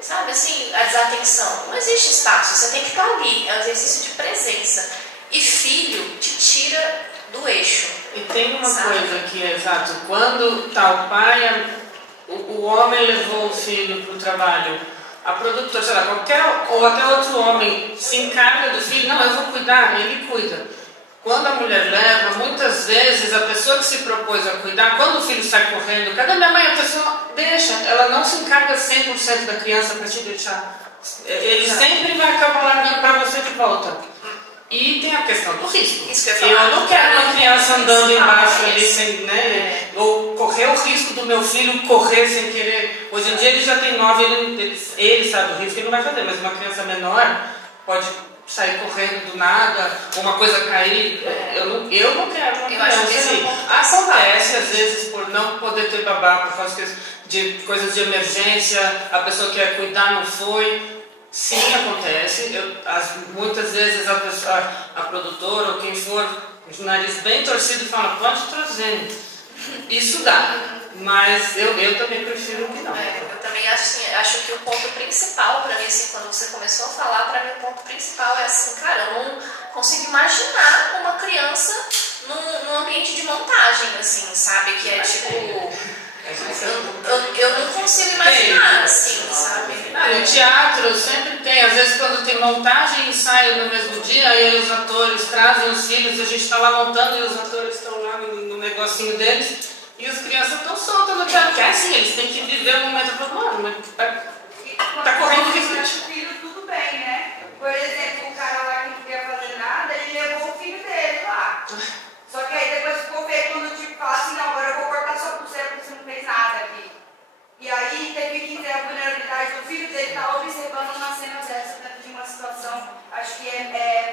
sabe assim, a desatenção. Não existe espaço, você tem que estar ali. É um exercício de presença. E filho te tira do eixo. E tem uma coisa que é exato. Quando tá o pai, o homem levou o filho para o trabalho, a produtora, sei lá, ou até outro homem se encarga do filho, não, eu vou cuidar, ele cuida. Quando a mulher leva, muitas vezes a pessoa que se propôs a cuidar, quando o filho sai correndo, cadê minha mãe? A pessoa deixa, ela não se encarga 100% da criança para te deixar. Ele sempre vai acabar largando para você de volta. E tem a questão do risco. Eu não quero uma criança andando embaixo ali, sem, né? Ou correr o risco do meu filho correr sem querer. Hoje em dia ele já tem 9, ele sabe o risco, ele não vai fazer, mas uma criança menor pode sair correndo do nada, uma coisa cair. Eu não quero uma criança ali. Acontece às vezes por não poder ter babá, por causa de coisas de emergência, a pessoa quer cuidar, não foi. Sim, acontece. Muitas vezes a produtora ou quem for, o nariz bem torcido, fala, pode trazer. Isso dá. Mas eu também prefiro que não. Eu também acho que o ponto principal para mim, assim, quando você começou a falar, para mim o ponto principal é assim, cara, eu não consigo imaginar uma criança num ambiente de montagem, assim, sabe? Que é tipo... Eu não consigo imaginar, assim, sabe? No teatro sempre tem, às vezes quando tem montagem e ensaio no mesmo dia, aí os atores trazem os filhos, a gente está lá montando e os atores estão lá no negocinho deles. E as crianças estão soltas no teatro, que é assim, eles têm que viver o momento. Eu falo, mano, mas tá correndo risco. O filho, tudo bem, né? Por exemplo, o cara lá que não queria fazer nada, ele levou o filho dele lá. Só que aí depois ficou feio quando tipo, fala assim, não, agora eu vou cortar sua pulseira porque você não fez nada aqui. E aí teve que ter a vulnerabilidade do filho dele, tá observando uma cena dessa, dentro de uma situação. Acho que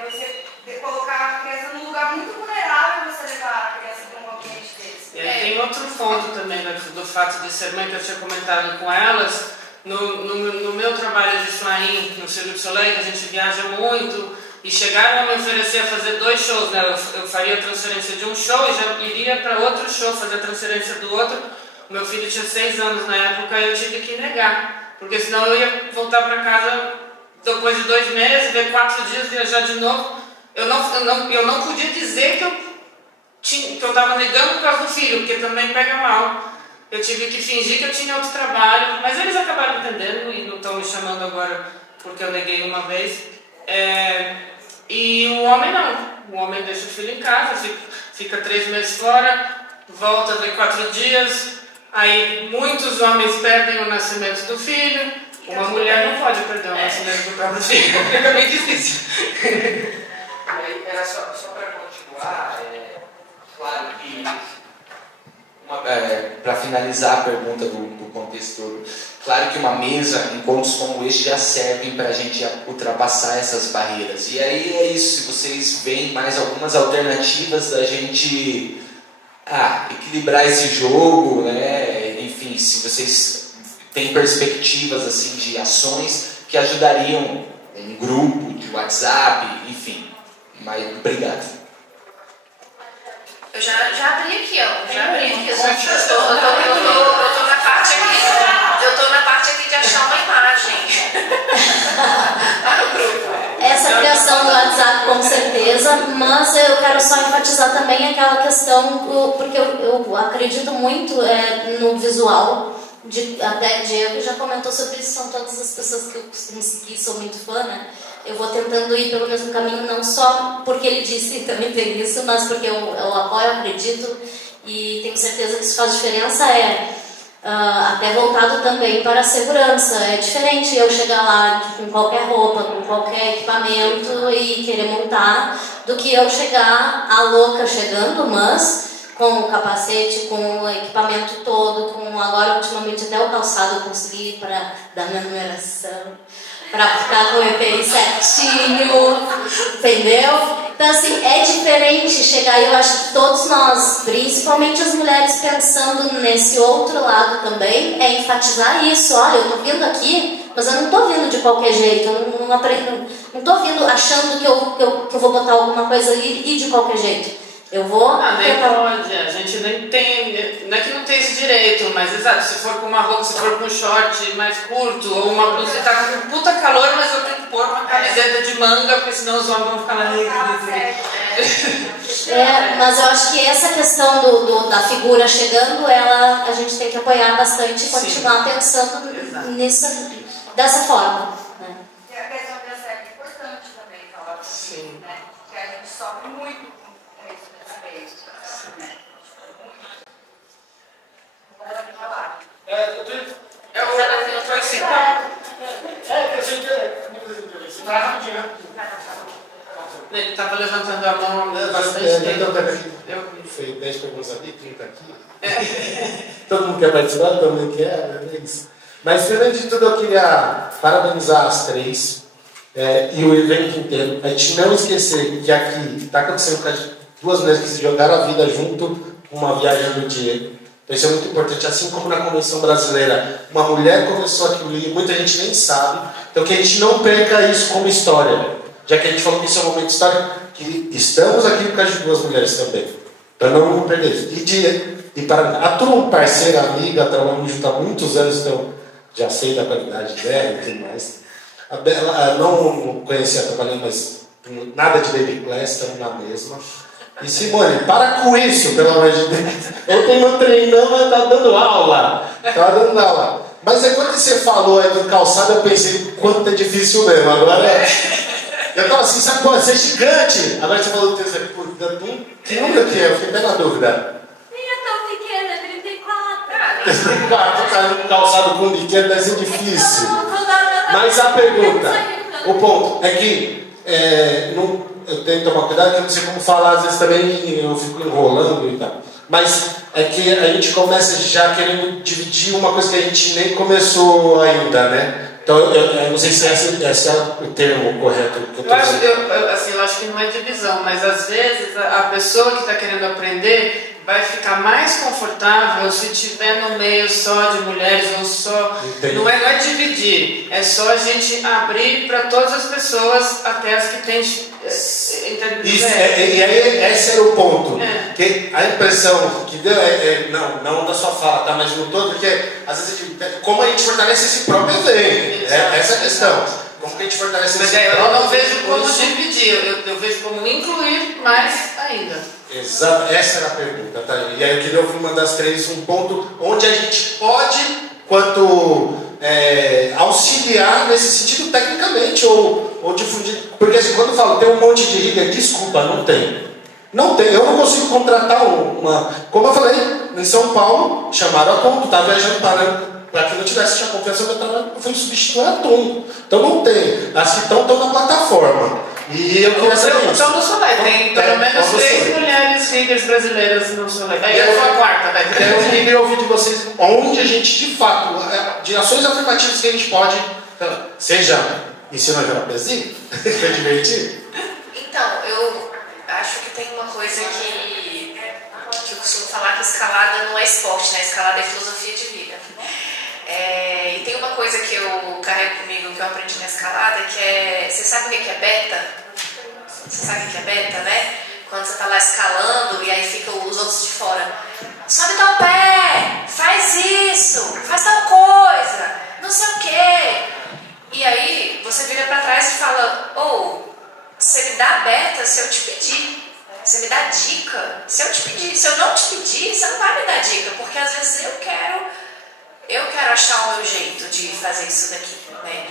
você colocar a criança num lugar muito vulnerável, você levar a criança para um ambiente desse. E aí tem outro ponto também, né, do fato de ser mãe, que eu tinha comentado com elas. No meu trabalho de fly-in, no Cirque du Soleil, que a gente viaja muito, e chegaram a me oferecer a fazer 2 shows, né? Eu faria a transferência de um show e já iria para outro show, fazer a transferência do outro. Meu filho tinha 6 anos na época e eu tive que negar, porque senão eu ia voltar para casa depois de 2 meses, ver 4 dias, viajar de novo. Eu não podia dizer que eu estava negando por causa do filho, porque também pega mal. Eu tive que fingir que eu tinha outro trabalho, mas eles acabaram entendendo e não estão me chamando agora porque eu neguei uma vez. E o homem não. O homem deixa o filho em casa, fica 3 meses fora, volta de 4 dias. Aí muitos homens perdem o nascimento do filho. Uma mulher não pode perder o nascimento do próprio filho. Fica bem difícil. Era só para continuar, claro que para finalizar a pergunta do contexto todo, claro que uma mesa, encontros como este já servem para a gente ultrapassar essas barreiras. E aí é isso, se vocês veem mais algumas alternativas da gente equilibrar esse jogo, né? Enfim, se vocês têm perspectivas assim de ações que ajudariam em grupo, de WhatsApp, enfim. Mas obrigado. Eu já abri aqui, ó. Já abri aqui. Eu tô na parte aqui. Eu tô na parte aqui de achar uma imagem. Para o grupo. Essa criação do WhatsApp, com certeza, mas eu quero só enfatizar também aquela questão, porque eu acredito muito no visual. Até Diego já comentou sobre isso, são todas as pessoas que eu costumo seguir, sou muito fã, né? eu vou tentando ir pelo mesmo caminho, não só porque ele disse também tem isso, mas porque eu apoio, eu acredito e tenho certeza que isso faz diferença, até voltado também para a segurança. É diferente eu chegar lá com qualquer roupa, com qualquer equipamento e querer montar, do que eu chegar, a louca chegando, mas com o capacete, com o equipamento todo, com agora ultimamente até o calçado eu consegui para dar minha numeração, para ficar com o EPI certinho, entendeu? Então assim, é diferente chegar, e eu acho que todos nós, principalmente as mulheres, pensando nesse outro lado também, é enfatizar isso. Olha, eu tô vindo aqui, mas eu não tô vindo de qualquer jeito, eu não aprendo, não tô vindo achando que eu vou botar alguma coisa ali e de qualquer jeito. Eu vou... nem pode, a gente nem tem, não é que não tem esse direito, mas exato, se for com uma roupa, se for com um short mais curto, ou uma blusa que tá com puta calor, mas eu tenho que pôr uma camiseta de manga, porque senão os homens vão ficar na mas eu acho que essa questão da figura chegando, a gente tem que apoiar bastante e continuar pensando dessa forma. Né? E a questão da série é importante também falar sobre isso, né? Que a gente sofre muito. Ele estava levantando a mão bastante tempo. Foi 10 perguntas ali, 30 aqui. Todo mundo quer participar, todo mundo quer, é isso. Mas, primeiro de tudo, eu queria parabenizar as três e o evento inteiro. A gente não esquecer que aqui está acontecendo com duas mulheres que se jogaram a vida junto com uma viagem do Diego. Então isso é muito importante, assim como na Convenção Brasileira, uma mulher começou aquilo e muita gente nem sabe. Então que a gente não perca isso como história, já que a gente falou que isso é um momento histórico, que estamos aqui por causa de duas mulheres também. Então não perder isso. E para a tua parceira, amiga, trabalhamos junto há muitos anos, então já sei da qualidade dela e tudo mais. A Bela, não conhecia, trabalhando, mas nada de Baby Class, estamos na mesma. E Simone, para com isso, pelo amor de Deus. Eu tenho treinando, mas tá dando aula. Tá dando aula. Mas quando você falou aí do calçado, eu pensei, quanto é difícil mesmo. Agora, eu tava assim, sabe como é ser gigante? Agora você falou do teu, que número que é? Eu fiquei até na dúvida. Nem é tão pequena, é 34. 34, tá no calçado com pequeno, deve ser difícil. Mas a pergunta, o ponto é que, eu tenho que tomar cuidado, que eu não sei como falar, às vezes também eu fico enrolando e tal. Mas é que a gente começa já querendo dividir uma coisa que a gente nem começou ainda, né? Então eu não sei se esse é o termo correto que eu estou dizendo. Eu acho que não é divisão, mas às vezes a pessoa que está querendo aprender vai ficar mais confortável se tiver no meio só de mulheres ou só... Não é dividir, é só a gente abrir para todas as pessoas, até as que têm... Isso, e aí esse era o ponto. Que a impressão que deu não da sua fala, tá? Mas no todo, porque às vezes como a gente fortalece esse próprio evento. Essa é a questão. Como que a gente fortalece esse próprio evento? Eu não vejo como dividir, eu vejo como incluir mais ainda. Exato, essa era a pergunta, tá? E aí eu queria ouvir uma das três, um ponto onde a gente pode, auxiliar nesse sentido tecnicamente ou difundir. Porque assim, quando eu falo, tem um monte de riga, desculpa, não tem. Não tem, eu não consigo contratar uma. Como eu falei, em São Paulo, chamaram a Tom, tu tá viajando para que não tivesse tinha confiança no meu trabalho, eu fui substituir a Tom. Então não tem. As que estão na plataforma. E eu queria saber isso. Então no Soleil tem pelo menos 3 mulheres líderes brasileiras no Soleil. Aí eu sou a quarta, né? Eu queria ouvir de vocês onde a gente, de fato, de ações afirmativas que a gente pode, seja ensino a jogar pezinho, que é divertido. Então, eu acho que tem uma coisa que eu costumo falar, que escalada não é esporte, né? Escalada é filosofia de vida. E tem uma coisa que eu carrego comigo, que eu aprendi na escalada, que é... Você sabe o que é beta? Você sabe o que é beta, né? Quando você tá lá escalando e aí ficam os outros de fora. Sobe tal pé, faz isso, faz tal coisa, não sei o quê. E aí você vira pra trás e fala, você me dá beta se eu te pedir. Você me dá dica se eu te pedir. Se eu não te pedir, você não vai me dar dica, porque às vezes eu quero achar o meu jeito de fazer isso daqui, né?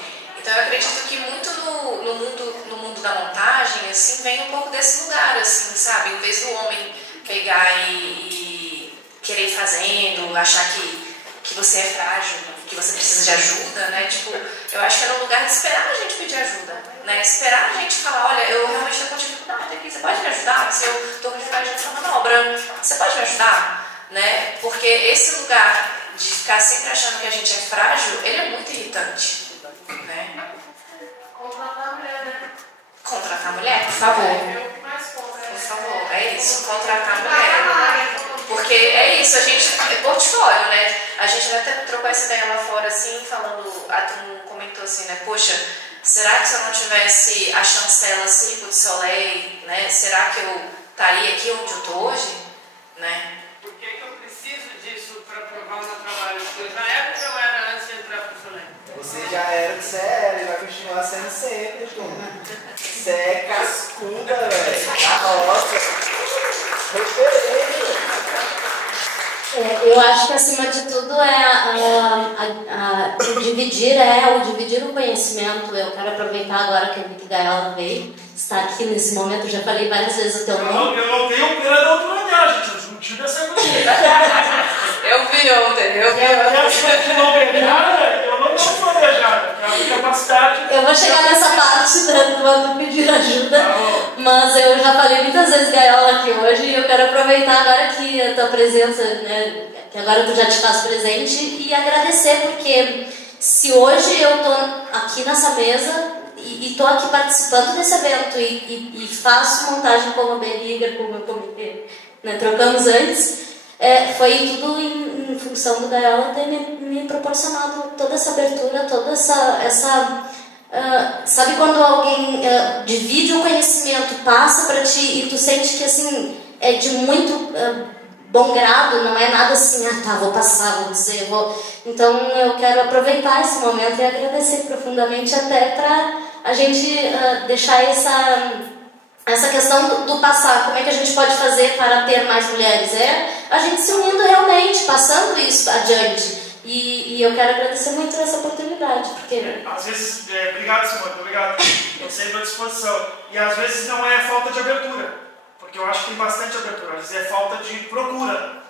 Então eu acredito que muito no mundo da montagem, assim, vem um pouco desse lugar, assim, sabe? Em vez do homem pegar e querer ir fazendo, achar que você é frágil, que você precisa de ajuda, né? Tipo, eu acho que é no lugar de esperar a gente pedir ajuda, né? Esperar a gente falar, olha, eu realmente estou com dificuldade aqui, você pode me ajudar? Se eu estou com dificuldade nessa manobra, você pode me ajudar? Né? Porque esse lugar de ficar sempre achando que a gente é frágil, ele é muito irritante, né? Contratar a mulher, né? Contratar a mulher, por favor. Por favor, é isso, contratar a mulher. Porque é isso, a gente, é portfólio, né? A gente até trocou essa ideia lá fora, assim, falando, a Trum comentou assim, né? Poxa, será que se eu não tivesse a chancela Circo du Soleil, né? Será que eu estaria aqui onde eu estou hoje? Né? Por que eu preciso disso para provar o meu trabalho? Porque na época eu era antes de entrar para o Soleil. Você já era o que você era e vai continuar sendo sempre, Tuna. Você é cascuda, velho. Nossa. Referência. Eu acho que acima de tudo o dividir o conhecimento. Eu quero aproveitar agora que a Vicky Gaiola veio, está aqui nesse momento, eu já falei várias vezes o teu nome. Eu não tenho pena da altura dela, gente, eu não tive essa coisa. Eu vi ontem, eu vi ontem. Eu não sou beijada, eu tenho capacidade. Eu vou chegar nessa parte do pedir ajuda, mas eu já falei muitas vezes Gaiola aqui hoje e eu quero aproveitar agora que a tua presença, né, que agora tu já te faz presente, e agradecer, porque se hoje eu tô aqui nessa mesa e tô aqui participando desse evento e faço montagem como a Beriga, como né, trocamos antes, foi tudo em função do Gaiola ter me proporcionado toda essa abertura, toda essa sabe quando alguém divide um conhecimento, passa para ti e tu sente que assim é de muito bom grado, não é nada assim, vou passar, vou dizer, vou. Então eu quero aproveitar esse momento e agradecer profundamente até para a gente deixar essa questão do passar, como é que a gente pode fazer para ter mais mulheres? A gente se unindo realmente, passando isso adiante. E eu quero agradecer muito essa oportunidade, porque... Às vezes, obrigado, Simone, obrigado. Eu sempre à disposição. E às vezes não é falta de abertura, porque eu acho que tem bastante abertura, às vezes é falta de procura.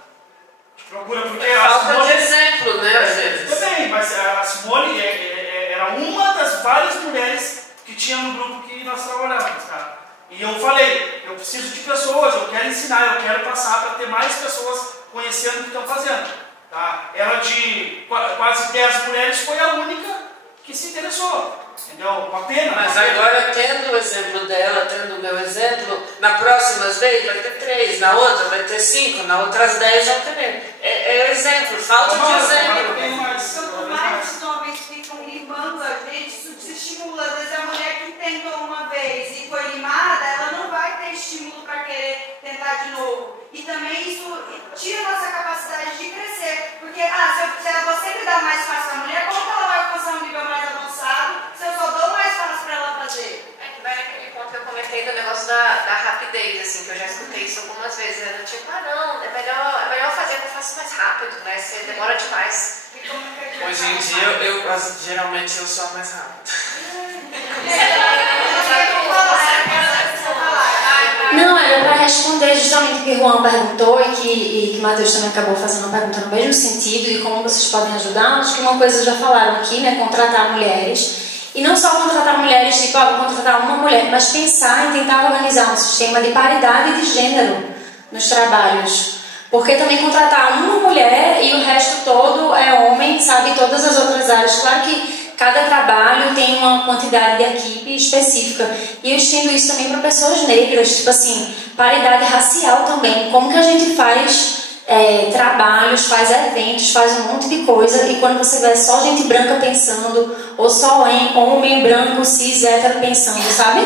Porque falta Simone, de exemplo, né, às vezes. Também, mas a Simone era uma das várias mulheres que tinha no grupo que nós trabalhávamos, cara. E eu falei, eu preciso de pessoas, eu quero ensinar, eu quero passar para ter mais pessoas conhecendo o que estão fazendo. Tá? Ela de quase 10 mulheres foi a única que se interessou. Entendeu? Uma pena. Mas agora, tendo o exemplo dela, tendo o meu exemplo, na próxima vez vai ter 3, na outra vai ter 5, na outras 10 vão ter. É exemplo, falta de exemplo. Quanto mais os homens ficam limando a gente, isso desestimula. Às vezes a mulher que tentou uma vez e foi limada, ela não vai ter estímulo para querer tentar de novo. E também isso tira a nossa capacidade de crescer. Porque, se eu vou sempre dar mais fácil para a mulher, como que ela vai alcançar um nível mais avançado se eu só dou mais fácil para ela fazer? É que vai naquele ponto que eu comentei do negócio da rapidez, assim, que eu já escutei isso algumas vezes. Era tipo, não, é melhor fazer que eu faço mais rápido, né? Você demora demais. Hoje em dia, geralmente eu sou a mais rápida. Não, era para responder justamente o que o Juan perguntou e que o Matheus também acabou fazendo uma pergunta no mesmo sentido e como vocês podem ajudar. Acho que uma coisa já falaram aqui, né, contratar mulheres. E não só contratar mulheres, tipo, vou contratar uma mulher, mas pensar em tentar organizar um sistema de paridade de gênero nos trabalhos. Porque também contratar uma mulher e o resto todo é homem, sabe, todas as outras áreas. Claro que cada trabalho tem uma quantidade de equipe específica. E eu estendo isso também para pessoas negras, tipo assim, paridade racial também. Como que a gente faz trabalhos, faz eventos, faz um monte de coisa, e quando você vê só gente branca pensando, ou só homem branco, cis, hétero pensando, sabe?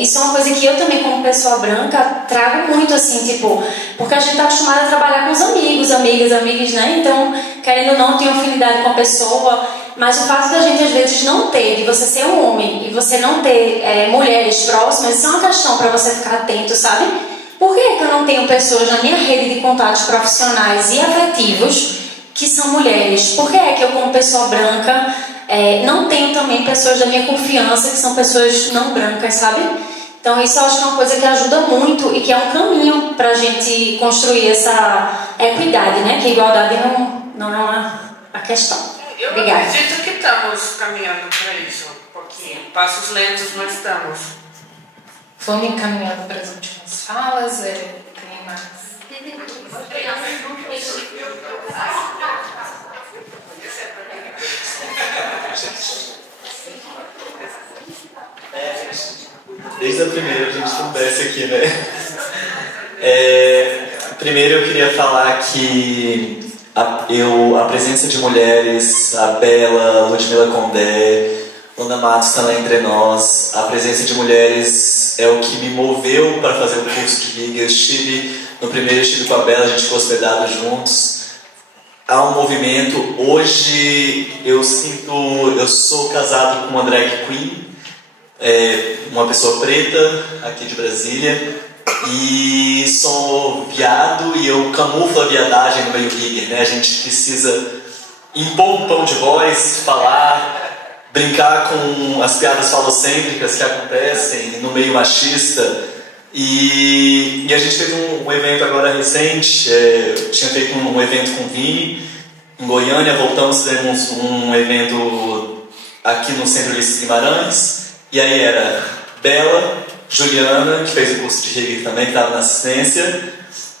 Isso é uma coisa que eu também, como pessoa branca, trago muito, assim, tipo, porque a gente tá acostumada a trabalhar com os amigos, amigas, né? Então, querendo ou não, tem afinidade com a pessoa, mas o fato da gente, às vezes, não ter, de você ser um homem, e você não ter mulheres próximas, isso é uma questão para você ficar atento, sabe? Por que eu não tenho pessoas na minha rede de contatos profissionais e afetivos que são mulheres? Por que é que eu, como pessoa branca, não tenho também pessoas da minha confiança que são pessoas não brancas, sabe? Então isso eu acho que é uma coisa que ajuda muito e que é um caminho para a gente construir essa equidade, né? Que a igualdade não é a questão. Eu Obrigada. acredito que estamos caminhando para isso, um pouquinho. Passos lentos, mas estamos. Vamos encaminhando para as últimas falas. Tem mais. Desde a primeira a gente conversa aqui, né? Primeiro eu queria falar que a presença de mulheres, a Bela, Ludmila Condé, Luna Matos também entre nós, a presença de mulheres é o que me moveu para fazer o curso de Riga. No primeiro eu estive com a Bela, a gente ficou hospedado juntos. Há um movimento, hoje eu sou casado com uma drag queen, uma pessoa preta aqui de Brasília, e sou viado e eu camuflo a viadagem no meio Rigger, né? A gente precisa impor um tom de voz, falar, brincar com as piadas falocêntricas que acontecem no meio machista. E a gente teve um evento agora recente, eu tinha feito um evento com o Vini em Goiânia, voltamos, fizemos um evento aqui no Centro Ulisses Guimarães, e aí era Bela, Juliana, que fez o curso de Rigger também, que estava na assistência,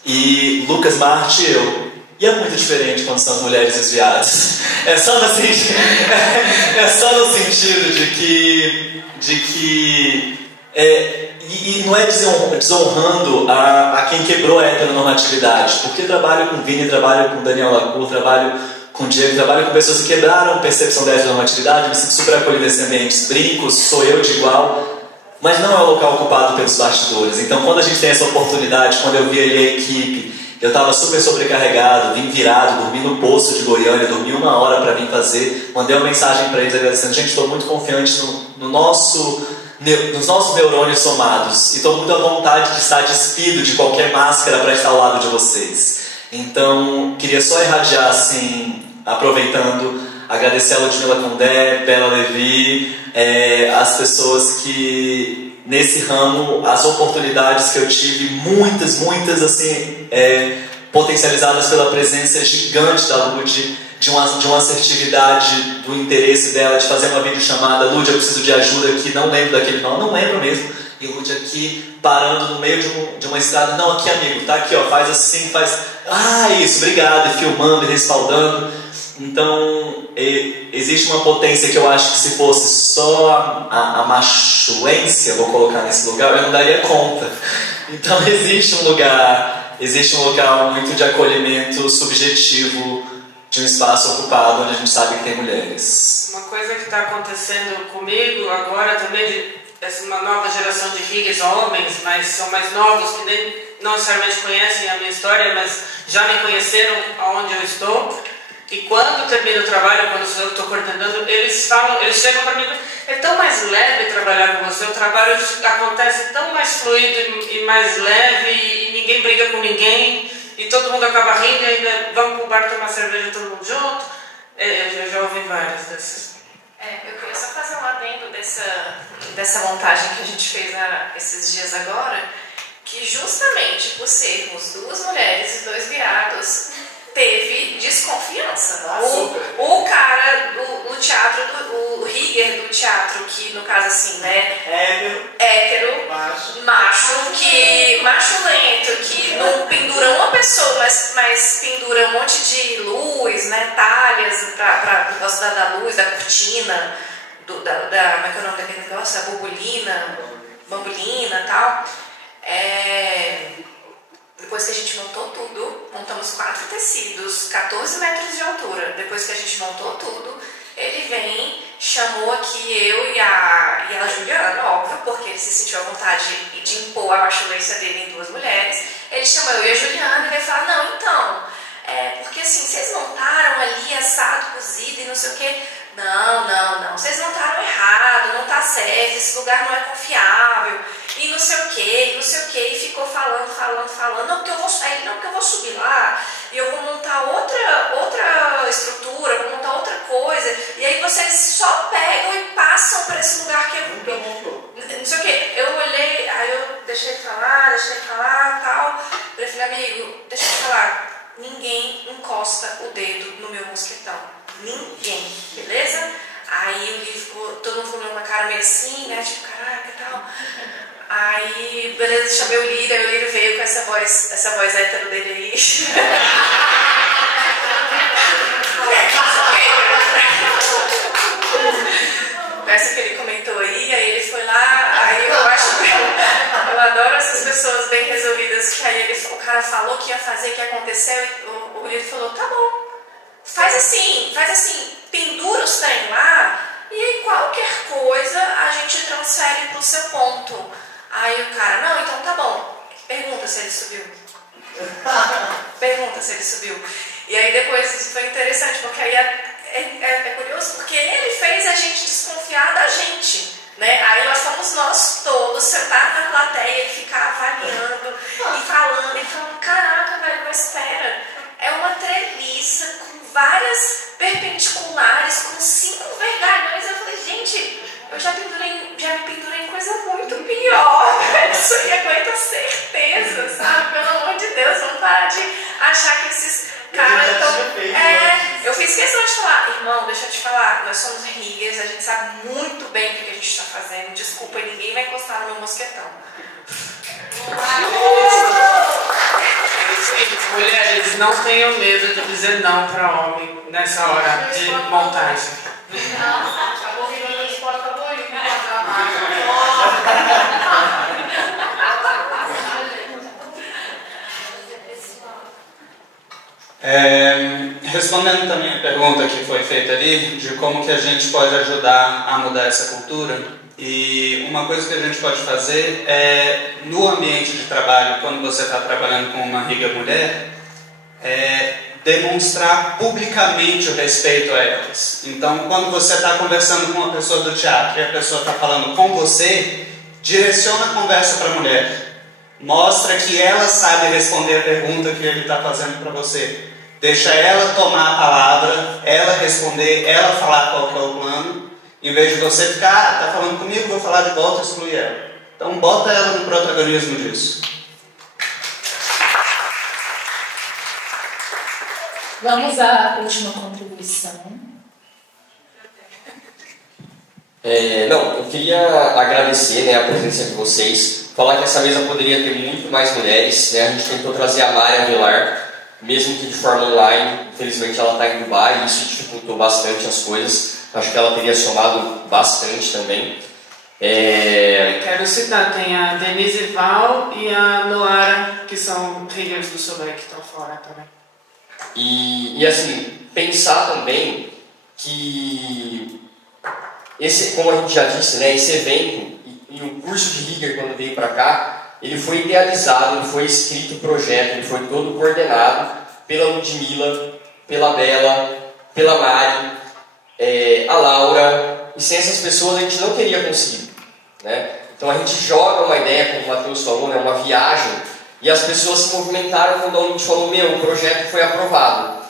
e Lucas Marte e eu. E é muito diferente quando são as mulheres e os viados. É só no sentido de que e não é desonrando a quem quebrou a heteronormatividade, porque trabalho com Vini, trabalho com Daniel Lacour, trabalho com Diego, trabalho com pessoas que quebraram a percepção da heteronormatividade, me sinto super acolhido nesse ambiente, brinco, sou eu de igual, mas não é o local ocupado pelos bastidores. Então quando a gente tem essa oportunidade, quando eu vi ali a equipe, eu estava super sobrecarregado, vim virado, dormi no poço de Goiânia, dormi 1 hora para vir fazer, mandei uma mensagem para eles agradecendo, gente, estou muito confiante nos nossos neurônios somados e estou muito à vontade de estar despido de qualquer máscara para estar ao lado de vocês. Então, queria só irradiar, assim, aproveitando, agradecer a Ludmila Condé, Bela Levi, as pessoas que nesse ramo, as oportunidades que eu tive, muitas, assim, potencializadas pela presença gigante da Lud, de uma assertividade do interesse dela, de fazer uma videochamada. Lud, eu preciso de ajuda aqui, não lembro daquele nome, não lembro mesmo. E Lud aqui, parando no meio de uma estrada, não, aqui amigo, tá aqui, ó, faz assim, faz, isso, obrigado, e filmando e respaldando. Então, existe uma potência que eu acho que se fosse só a machuência, vou colocar nesse lugar, eu não daria conta. Então existe um local muito de acolhimento subjetivo de um espaço ocupado onde a gente sabe que tem mulheres. Uma coisa que está acontecendo comigo agora também, uma nova geração de Riggers, homens, mas são mais novos, que nem não necessariamente conhecem a minha história, mas já me conheceram aonde eu estou. E quando termino o trabalho, quando eu estou coordenando, eles chegam para mim, é tão mais leve trabalhar com você, o trabalho acontece tão mais fluido e mais leve, e ninguém briga com ninguém, e todo mundo acaba rindo, e ainda vamos para o bar tomar cerveja todo mundo junto. Eu já ouvi várias dessas. Eu queria só fazer um adendo dessa montagem que a gente fez esses dias agora, que justamente por sermos 2 mulheres e 2 viados, teve desconfiança. O cara do teatro, o Rigger do teatro, que no caso assim, né? Hétero, macho lento, que não pendura uma pessoa, mas pendura um monte de luz, né? Talhas para negócio da luz, da cortina, como é que é o nome daquele negócio? A bambolina e tal. Depois que a gente montou tudo, montamos 4 tecidos, 14 metros de altura. Depois que a gente montou tudo, ele chamou aqui eu e a Juliana, óbvio, porque ele se sentiu à vontade de impor a machulência dele em 2 mulheres. Ele chamou eu e a Juliana e veio falar, não, então, porque assim, vocês montaram ali assado, cozido e não sei o quê. Não, vocês montaram errado, não tá certo, esse lugar não é confiável, e não sei o que, e ficou falando, não, porque eu vou subir lá, e eu vou montar outra estrutura, vou montar outra coisa, e aí vocês só Ninguém, beleza? Aí o livro, todo mundo ficou com uma cara meio assim, né? Tipo, caraca e tal. Aí, beleza, chamei o Lírio veio com essa voz hétero dele aí. Essa que ele comentou aí ele foi lá, aí eu adoro essas pessoas bem resolvidas, que aí o cara falou que ia fazer, que aconteceu, e o Lírio falou, tá bom, faz assim, pendura os trem lá, e aí qualquer coisa a gente transfere pro seu ponto. Aí o cara, não, então tá bom, pergunta se ele subiu. Pergunta se ele subiu. E aí depois isso foi interessante, porque aí é curioso, porque ele fez a gente desconfiar da gente, né? Aí nós fomos nós todos sentar na plateia e ficar avaliando e falando, caraca, velho, mas espera, é uma treliça com várias perpendiculares, com 5 vergalhões. Eu falei, gente, eu já me pendurei em coisa muito pior, isso aí aguenta certeza, sabe? Pelo amor de Deus, vamos parar de achar que esses caras estão... eu fiz questão de falar, irmão, deixa eu te falar, nós somos riggers, a gente sabe muito bem o que a gente está fazendo, desculpa, ninguém vai encostar no meu mosquetão. Mulheres, não tenham medo de dizer não para homem nessa hora de montagem. Acabou virando de porta do olho. Respondendo também a pergunta que foi feita ali, de como que a gente pode ajudar a mudar essa cultura, e uma coisa que a gente pode fazer é, no ambiente de trabalho, quando você está trabalhando com uma rigger mulher, demonstrar publicamente o respeito a elas. Então, quando você está conversando com uma pessoa do teatro e a pessoa está falando com você, direciona a conversa para a mulher. Mostra que ela sabe responder a pergunta que ele está fazendo para você. Deixa ela tomar a palavra, ela responder, ela falar qual que é o plano, em vez de você ficar, tá falando comigo, vou falar de volta e excluir ela. Então bota ela no protagonismo disso. Vamos à última contribuição. Eu queria agradecer, né, a presença de vocês, falar que essa mesa poderia ter muito mais mulheres, né? A gente tentou trazer a Mari Avelar, mesmo que de forma online, infelizmente ela está em Dubai, e isso dificultou bastante as coisas, acho que ela teria somado bastante também. Quero citar, tem a Denise Val e a Noara, que são riggers do Soleil, que estão fora também. E assim, pensar também que, como a gente já disse, né, esse evento e o curso de rigger, quando veio para cá, ele foi idealizado, ele foi escrito o projeto, ele foi todo coordenado pela Ludmilla, pela Bela, pela Mari, a Laura, e sem essas pessoas a gente não teria conseguido, né? Então a gente joga uma ideia, como o Matheus falou, né, uma viagem, e as pessoas se movimentaram quando a gente falou, o projeto foi aprovado.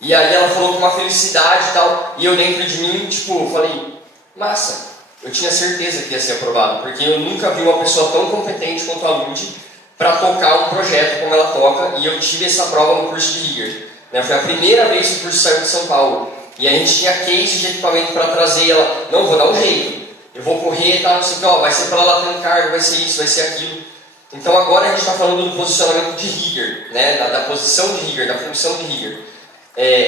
E aí ela falou com uma felicidade e tal, e eu dentro de mim, falei, massa, eu tinha certeza que ia ser aprovado, porque eu nunca vi uma pessoa tão competente quanto a Lud para tocar um projeto como ela toca, e eu tive essa prova no curso de rigger, né? Foi a primeira vez que o curso saiu de São Paulo, e a gente tinha case de equipamento para trazer, e ela, não, vou dar um jeito, eu vou correr e tal, não sei o que, vai ser para lá tendo carga, vai ser isso, vai ser aquilo. Então agora a gente está falando do posicionamento de rigger, né? da posição de rigger, da função de rigger.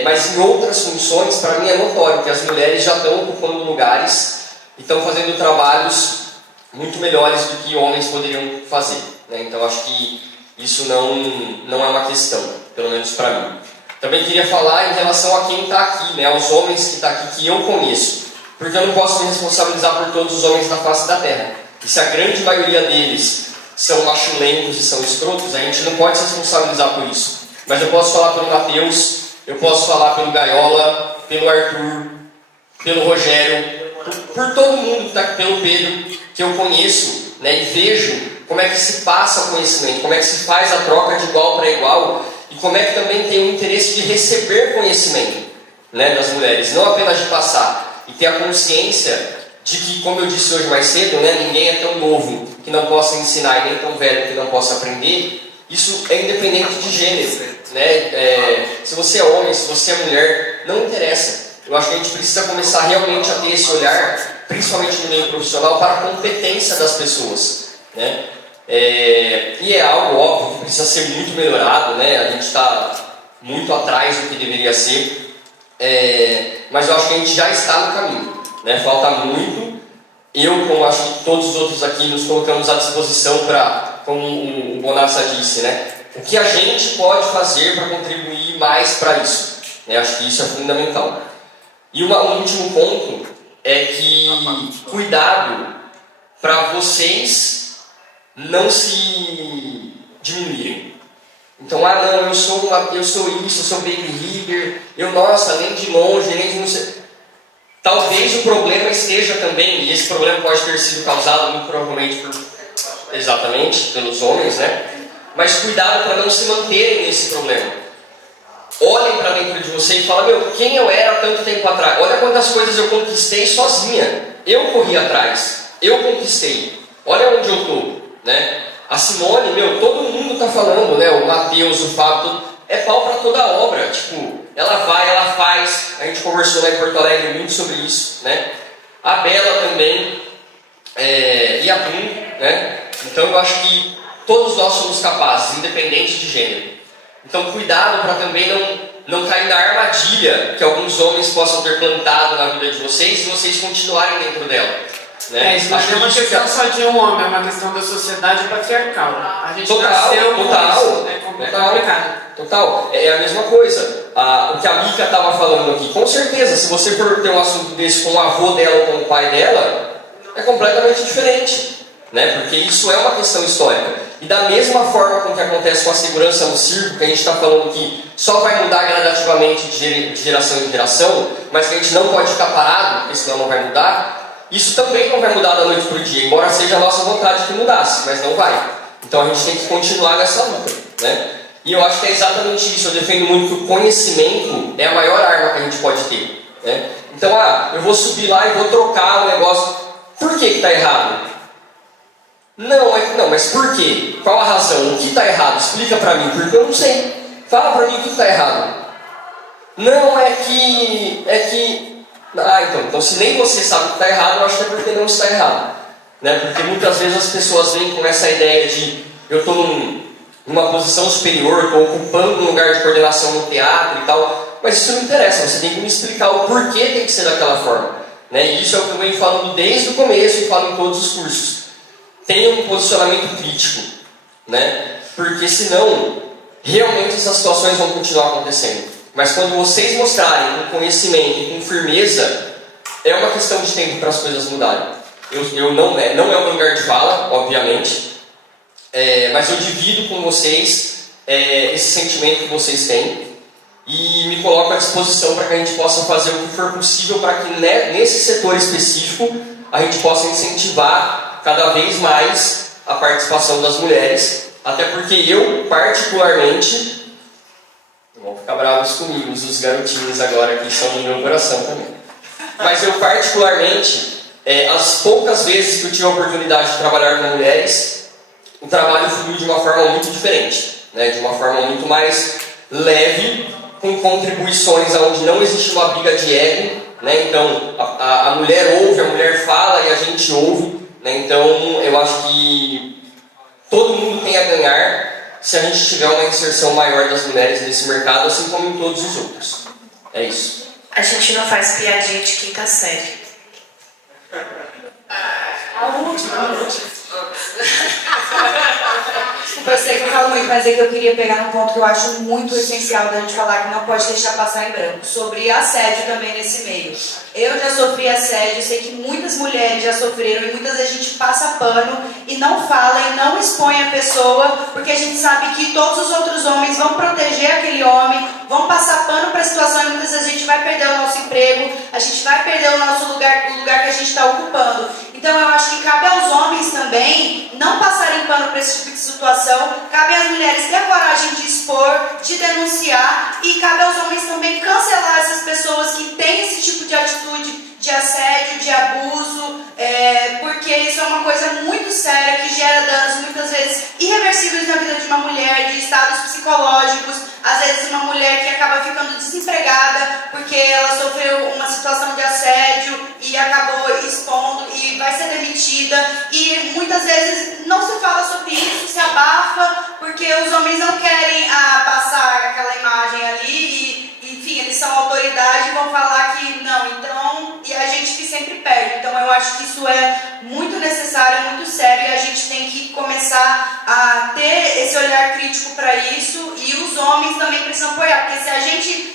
Mas em outras funções, para mim é notório que as mulheres já estão ocupando lugares e estão fazendo trabalhos muito melhores do que homens poderiam fazer, né? Então acho que isso não é uma questão, pelo menos para mim. Também queria falar em relação a quem está aqui, né? Aos homens que estão aqui, que eu conheço, porque eu não posso me responsabilizar por todos os homens da face da terra. E se a grande maioria deles são machulencos e são escrotos, a gente não pode se responsabilizar por isso. Mas eu posso falar pelo Matheus, eu posso falar pelo Gaiola, pelo Arthur, pelo Rogério, por todo mundo que está aqui, pelo Pedro, que eu conheço, né, e vejo como é que se passa o conhecimento, como é que se faz a troca de igual para igual, e como é que também tem o interesse de receber conhecimento, né, das mulheres, não apenas de passar, e ter a consciência de que, como eu disse hoje mais cedo, né, ninguém é tão novo que não possa ensinar e nem tão velho que não possa aprender. Isso é independente de gênero, né? Se você é homem, se você é mulher, não interessa. eu acho que a gente precisa começar realmente a ter esse olhar, principalmente no meio profissional, para a competência das pessoas, né? E é algo óbvio que precisa ser muito melhorado, né? A gente está muito atrás do que deveria ser, mas eu acho que a gente já está no caminho, né? Falta muito. Eu, como acho que todos os outros aqui, nos colocamos à disposição para, como o Bonassa disse, né? O que a gente pode fazer para contribuir mais para isso, né? Acho que isso é fundamental. E um último ponto é que cuidado para vocês não se diminuírem. Então, não, eu sou isso, eu sou baby rigger, nossa, nem de longe, nem de não sei. Talvez o problema esteja também, e esse problema pode ter sido causado muito provavelmente exatamente pelos homens, né? Mas cuidado para não se manterem nesse problema. Olhem para dentro de você e falem, quem eu era há tanto tempo atrás? Olha quantas coisas eu conquistei sozinha. Eu corri atrás, eu conquistei. Olha onde eu estou, né? A Simone, todo mundo está falando, né? O Matheus, o Fábio, é pau para toda a obra. Tipo, ela vai, ela faz. A gente conversou lá em Porto Alegre muito sobre isso, né? A Bela também, e a Brum, né? Então eu acho que todos nós somos capazes, independente de gênero. Então cuidado para também não cair na armadilha que alguns homens possam ter plantado na vida de vocês e vocês continuarem dentro dela. Né? Isso não é uma questão só de um homem, é uma questão da sociedade patriarcal. A gente nasceu com isso, é complicado. Total, é a mesma coisa. O que a Mica estava falando aqui, com certeza, se você for ter um assunto desse com o avô dela ou com o pai dela, é completamente diferente, né? Porque isso é uma questão histórica. E da mesma forma com que acontece com a segurança no circo, que a gente está falando que só vai mudar gradativamente de geração em geração, mas que a gente não pode ficar parado, porque senão não vai mudar. Isso também não vai mudar da noite para o dia, embora seja a nossa vontade que mudasse, mas não vai. Então a gente tem que continuar nessa luta, né? E eu acho que é exatamente isso. Eu defendo muito que o conhecimento é a maior arma que a gente pode ter, né? Então, eu vou subir lá e vou trocar o negócio. Por que está errado? Não, mas por quê? Qual a razão? O que está errado? Explica para mim, porque eu não sei. Fala para mim o que está errado. Não, é que... então se nem você sabe o que está errado, eu acho que é porque não está errado, né? Porque muitas vezes as pessoas vêm com essa ideia de eu estou numa posição superior, estou ocupando um lugar de coordenação no teatro e tal, mas isso não interessa, você tem que me explicar o porquê tem que ser daquela forma, né? E isso é o que eu venho falando desde o começo e falo em todos os cursos. Tenha um posicionamento crítico, né? Porque senão realmente essas situações vão continuar acontecendo. Mas quando vocês mostrarem com conhecimento e com firmeza, é uma questão de tempo para as coisas mudarem. Não é o meu lugar de fala, obviamente, mas eu divido com vocês esse sentimento que vocês têm e me coloco à disposição para que a gente possa fazer o que for possível para que nesse setor específico a gente possa incentivar cada vez mais a participação das mulheres, até porque eu particularmente... Vão ficar bravos comigo, os garotinhos agora que estão no meu coração também. Mas eu particularmente, as poucas vezes que eu tive a oportunidade de trabalhar com mulheres, o trabalho flui de uma forma muito diferente, né? De uma forma muito mais leve, com contribuições onde não existe uma briga de ego, né? Então a mulher ouve, a mulher fala e a gente ouve, né? Então eu acho que todo mundo tem a ganhar se a gente tiver uma inserção maior das mulheres nesse mercado, assim como em todos os outros. É isso. A gente não faz piadinha de quinta série. A última. Eu sei que eu falo muito, mas é que eu queria pegar num ponto que eu acho muito essencial da gente falar, que não pode deixar passar em branco, sobre assédio também nesse meio. Eu já sofri assédio, sei que muitas mulheres já sofreram e muitas vezes a gente passa pano e não fala e não expõe a pessoa, porque a gente sabe que todos os outros homens vão proteger aquele homem, vão passar pano para a situação e muitas vezes a gente vai perder o nosso emprego, a gente vai perder o nosso lugar, o lugar que a gente está ocupando. Então eu acho que cabe aos homens também não passarem pano para esse tipo de situação, cabe às mulheres ter a coragem de expor, de denunciar e cabe aos homens também cancelar essas pessoas que têm esse tipo de atitude de assédio, de abuso, porque isso é uma coisa muito séria que gera danos muitas vezes irreversíveis na vida de uma mulher, de estados psicológicos, às vezes uma mulher que acaba ficando desempregada porque ela sofreu uma situação de assédio e acabou expondo e vai ser demitida. E muitas vezes não se fala sobre isso, se abafa, porque os homens não querem passar aquela imagem ali e, enfim, eles são autoridade e vão falar que não, então, e a gente que sempre perde. Então eu acho que isso é muito necessário, muito sério, e a gente tem que começar a ter esse olhar crítico para isso, e os homens também precisam apoiar, porque se a gente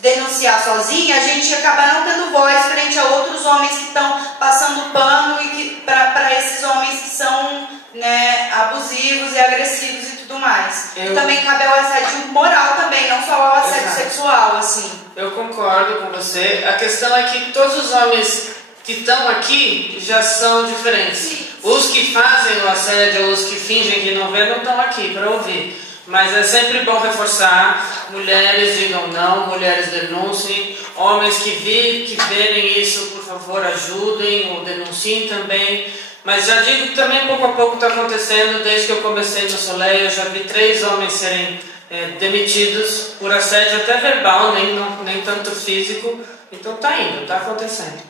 denunciar sozinha, a gente acaba não tendo voz frente a outros homens que estão passando pano e para esses homens que são, né, abusivos e agressivos e tudo mais. E também cabe ao assédio moral também, não só ao assédio sexual, assim. Eu concordo com você. A questão é que todos os homens que estão aqui já são diferentes. Sim. Os que fazem o assédio, os que fingem que não vê, não estão aqui para ouvir. Mas é sempre bom reforçar, mulheres digam não, mulheres denunciem, homens que verem isso, por favor, ajudem ou denunciem também. Mas já digo que também pouco a pouco está acontecendo, desde que eu comecei no Soleil, eu já vi 3 homens serem demitidos por assédio até verbal, nem tanto físico. Então está indo, está acontecendo.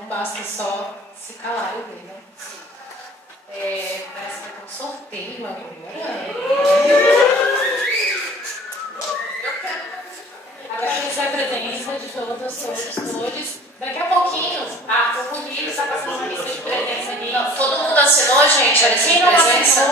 Não basta só se calar e ver, né? Parece que é um sorteio agora. Agradecer a presença de todos. Daqui a pouquinho, o Bonito está passando uma lista de presença ali. Todo mundo assinou, gente, a lista de presença?